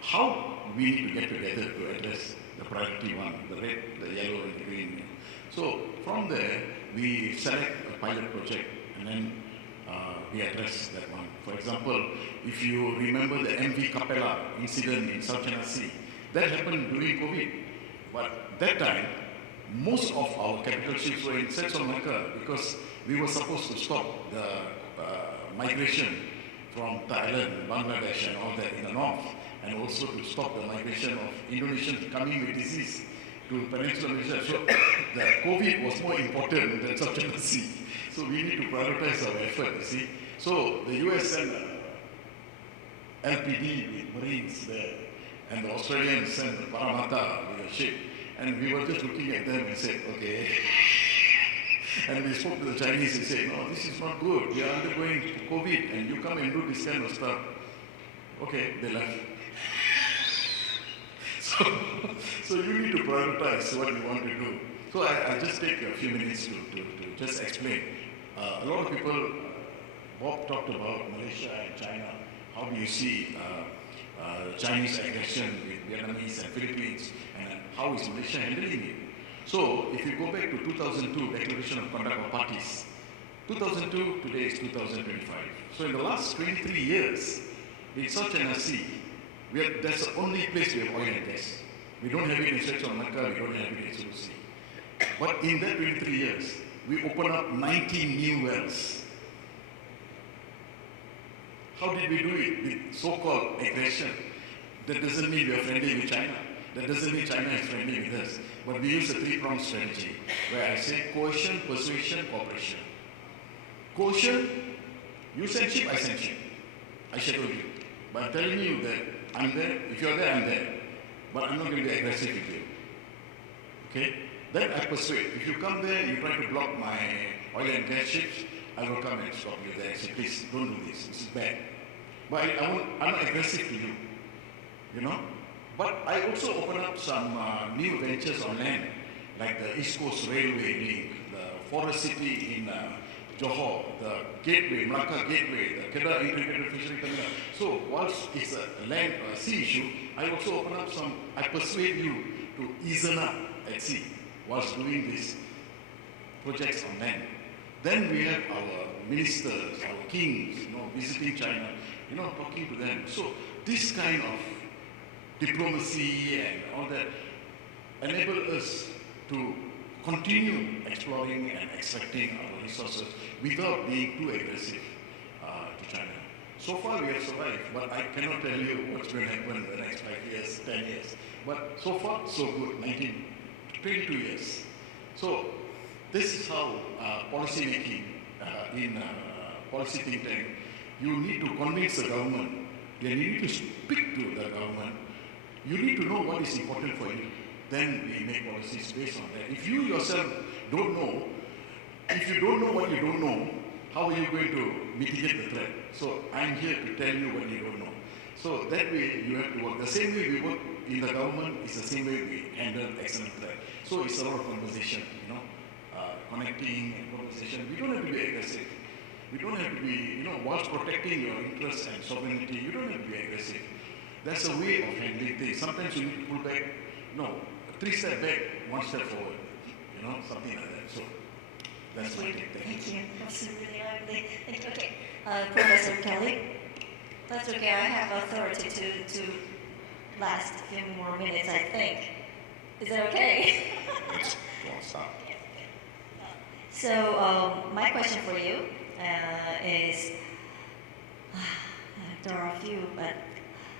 how we need to get together to address the priority one, the red, the yellow, and the green. So from there, we select a pilot project and then we address that one. For example, if you remember the MV Capella incident in South China Sea, that happened during COVID. But that time, most of our capital ships were in Sex on Malacca because we were supposed to stop the migration from Thailand, Bangladesh, and all that in the north, and also to stop the migration of Indonesians coming with disease to Peninsula Malaysia. So the COVID was more important than South China Sea. So we need to prioritize our effort, you see. So the US sent LPD with Marines there, and the Australians sent the Parramatta with a ship. And we were just looking at them and said, okay. And we spoke to the Chinese and said, no, this is not good. We are undergoing COVID, and you come and do this kind of stuff. Okay, they left. So you need to prioritize what you want to do. So I'll just take a few minutes to just explain. A lot of people, Bob talked about Malaysia and China. How do you see Chinese aggression with Vietnamese and Philippines, and how is Malaysia handling it? So if you go back to 2002, Declaration of Conduct of Parties, 2002, today is 2025. So in the last 23 years, in South China Sea, that's the only place we have oil and gas. We don't have it in Strait of Malacca, we don't have it in Sulu Sea. But in that 23 years, we opened up 19 new wells. How did we do it? With so-called aggression. That doesn't mean we are friendly with China. That doesn't mean China is friendly with us. But we use a three-pronged strategy, where I say coercion, persuasion, cooperation. Coercion, you send ship, I send ship. I schedule you. But I'm telling you that I'm there, if you're there, I'm there. But I'm not going to be aggressive with you. Okay? Then I persuade. If you come there, you try to block my oil and gas ships, I will come and stop you there and say, please, don't do this. This is bad. But I'm not aggressive to you. You know? But I also open up some new ventures on land, like the East Coast Railway link, the Forest City in Johor, the Gateway, Malacca Gateway, the Kedah Integrated Fishery Terminal. So whilst it's a land sea issue, I also open up some, I persuade you to easen up at sea whilst doing these projects on land. Then we have our ministers, our kings, visiting China, talking to them. So this kind of diplomacy and all that enable us to continue exploring and extracting our resources without being too aggressive to China. So far we have survived, but I cannot tell you what's going to happen in the next 5 years, 10 years. But so far, so good, 22 years. So this is how policy making in policy think tank, you need to convince the government, then you need to speak to the government, you need to know what is important for you. Then we make policies based on that. If you yourself don't know, if you don't know what you don't know, how are you going to mitigate the threat? So I'm here to tell you what you don't know. So that way you have to work. The same way we work in the government is the same way we handle external threat. So it's a lot of conversation, connecting and conversation. We don't have to be aggressive. We don't have to be, whilst protecting your interests and sovereignty, you don't have to be aggressive. That's a way of handling things. Sometimes you need to pull back, 3 steps back, 1 step forward, something like that. So that's my take. Thank you. That's really lovely. Okay, Professor Kelly. That's okay. I have authority to last a few more minutes, I think. Is that okay? Don't stop. So my question for you is, there are a few, but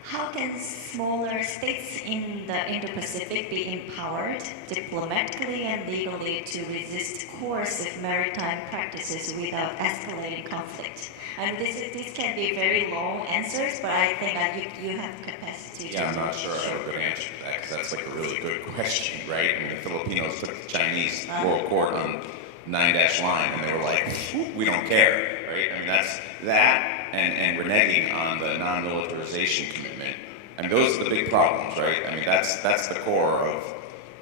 how can smaller states in the Indo-Pacific be empowered diplomatically and legally to resist coercive maritime practices without escalating conflict? And this can be very long answers, but I think that you have the capacity to. Yeah, I'm not sure I have a good answer to that, because that's like a really good question, right? I mean, the Filipinos took the Chinese world court on 9-dash line, and they were like, we don't care, right? I mean, that's that. And reneging on the non-militarization commitment, and those are the big problems, right? I mean, that's the core of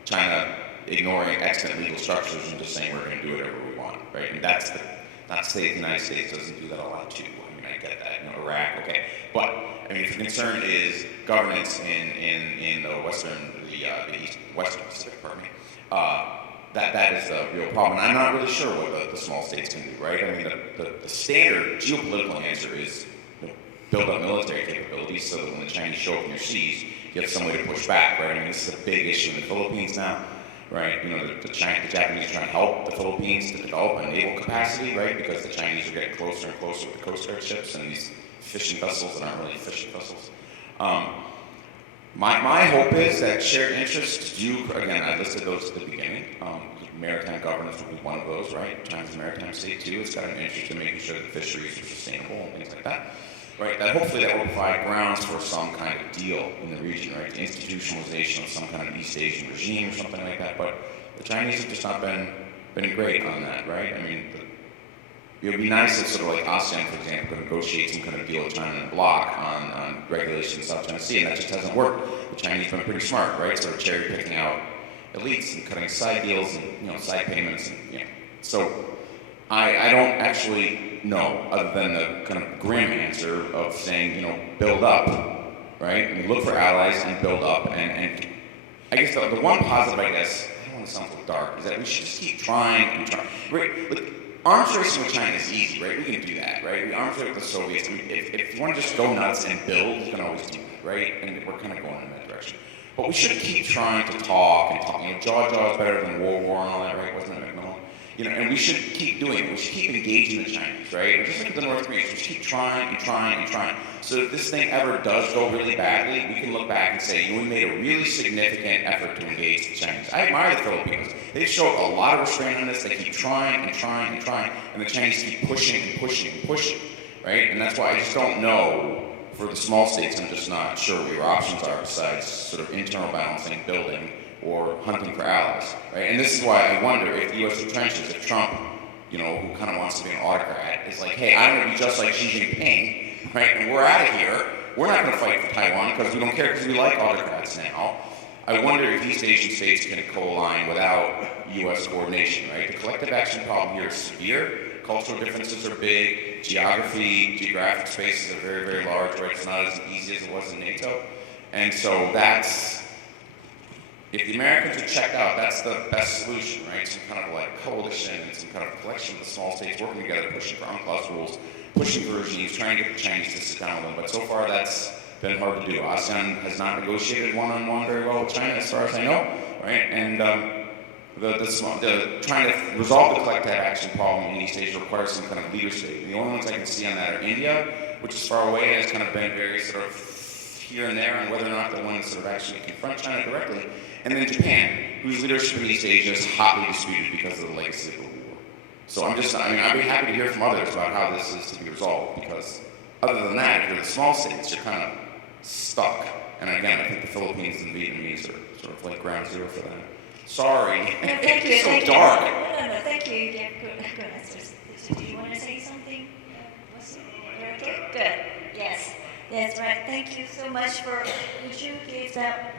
China ignoring extant legal structures and just saying we're going to do whatever we want, right? And that's the, not to say the United States doesn't do that a lot too. I mean, I get that, Iraq, okay. But, I mean, if the concern is governance in the Western Pacific, pardon me, that is the real problem. And I'm not really sure what the small states can do, right? I mean, the standard geopolitical answer is build up military capabilities so that when the Chinese show up in your seas, you have some way to push back, right? I mean, this is a big issue in the Philippines now, right? The Japanese are trying to help the Philippines to develop a naval capacity, right? Because the Chinese are getting closer and closer with the Coast Guard ships and these fishing vessels that aren't really fishing vessels. My hope is that shared interests do, again, I listed those at the beginning. Maritime governance would be one of those, right? China's a maritime state too. It's got an interest in making sure that fisheries are sustainable and things like that. Right, that hopefully that will provide grounds for some kind of deal in the region, right? The institutionalization of some kind of East Asian regime or something like that. But the Chinese have just not been great on that, right? I mean, it would be nice if sort of like ASEAN, for example, could negotiate some kind of deal with China in a bloc on regulation in South China Sea, and that just hasn't worked. The Chinese have been pretty smart, right? Sort of cherry picking out elites and cutting side deals and side payments, and so. I don't actually know, other than the kind of grim answer of saying, build up, right? I mean, look for allies and build up. And I guess the one positive, I guess, I don't want to sound so dark, is that we should just keep trying and trying. Right? Look, arms racing with China is easy, right? We can do that, right? We arms race with the Soviets. I mean, if you want to just go nuts and build, you can always do that, right? And we're kind of going in that direction. But we should keep trying to talk and talk. Jaw is better than World War and all that, right? Wasn't it? And we should keep doing it. We should keep engaging the Chinese, right? And just like the North Koreans, we should keep trying and trying and trying. So if this thing ever does go really badly, we can look back and say, we made a really significant effort to engage the Chinese. I admire the Filipinos. They show a lot of restraint on this. They keep trying and trying and trying, and the Chinese keep pushing and pushing and pushing, right? And that's why I just don't know. For the small states, I'm just not sure what your options are besides sort of internal balancing, building, or hunting for allies, right? And this is why I wonder if the U.S. entrenches, if Trump, who kind of wants to be an autocrat, is like, hey, I'm going to be just like Xi Jinping, right? And we're out of here. We're not going to fight for Taiwan because we don't care because we like autocrats now. I wonder if East Asian states can co-align without U.S. coordination, right? The collective action problem here is severe. Cultural differences are big. Geographic spaces are very, very large, right? It's not as easy as it was in NATO. And so if the Americans are checked out, that's the best solution, right? Some kind of like coalition and some kind of collection of the small states working together, pushing for UNCLOS rules, pushing for regimes, trying to get the Chinese to sit down with them. But so far, that's been hard to do. ASEAN has not negotiated one-on-one very well with China, as far as I know, right? And trying to resolve the collective action problem in East Asia requires some kind of leader state. The only ones I can see on that are India, which is far away and has kind of been very sort of here and there on whether or not the ones sort of actually confront China directly. And then Japan, whose leadership in East Asia is hotly disputed because of the legacy of the war. So I'd be happy to hear from others about how this is to be resolved, because other than that, if you're the small states, you're kind of stuck. And again, I think the Philippines and Vietnamese are sort of like ground zero for that. Sorry. No, thank you. It's so thank dark. You. No, thank you. Yeah, good answers. So do you want to say something? Okay, good. Yes, right. Thank you so much for. Would you give that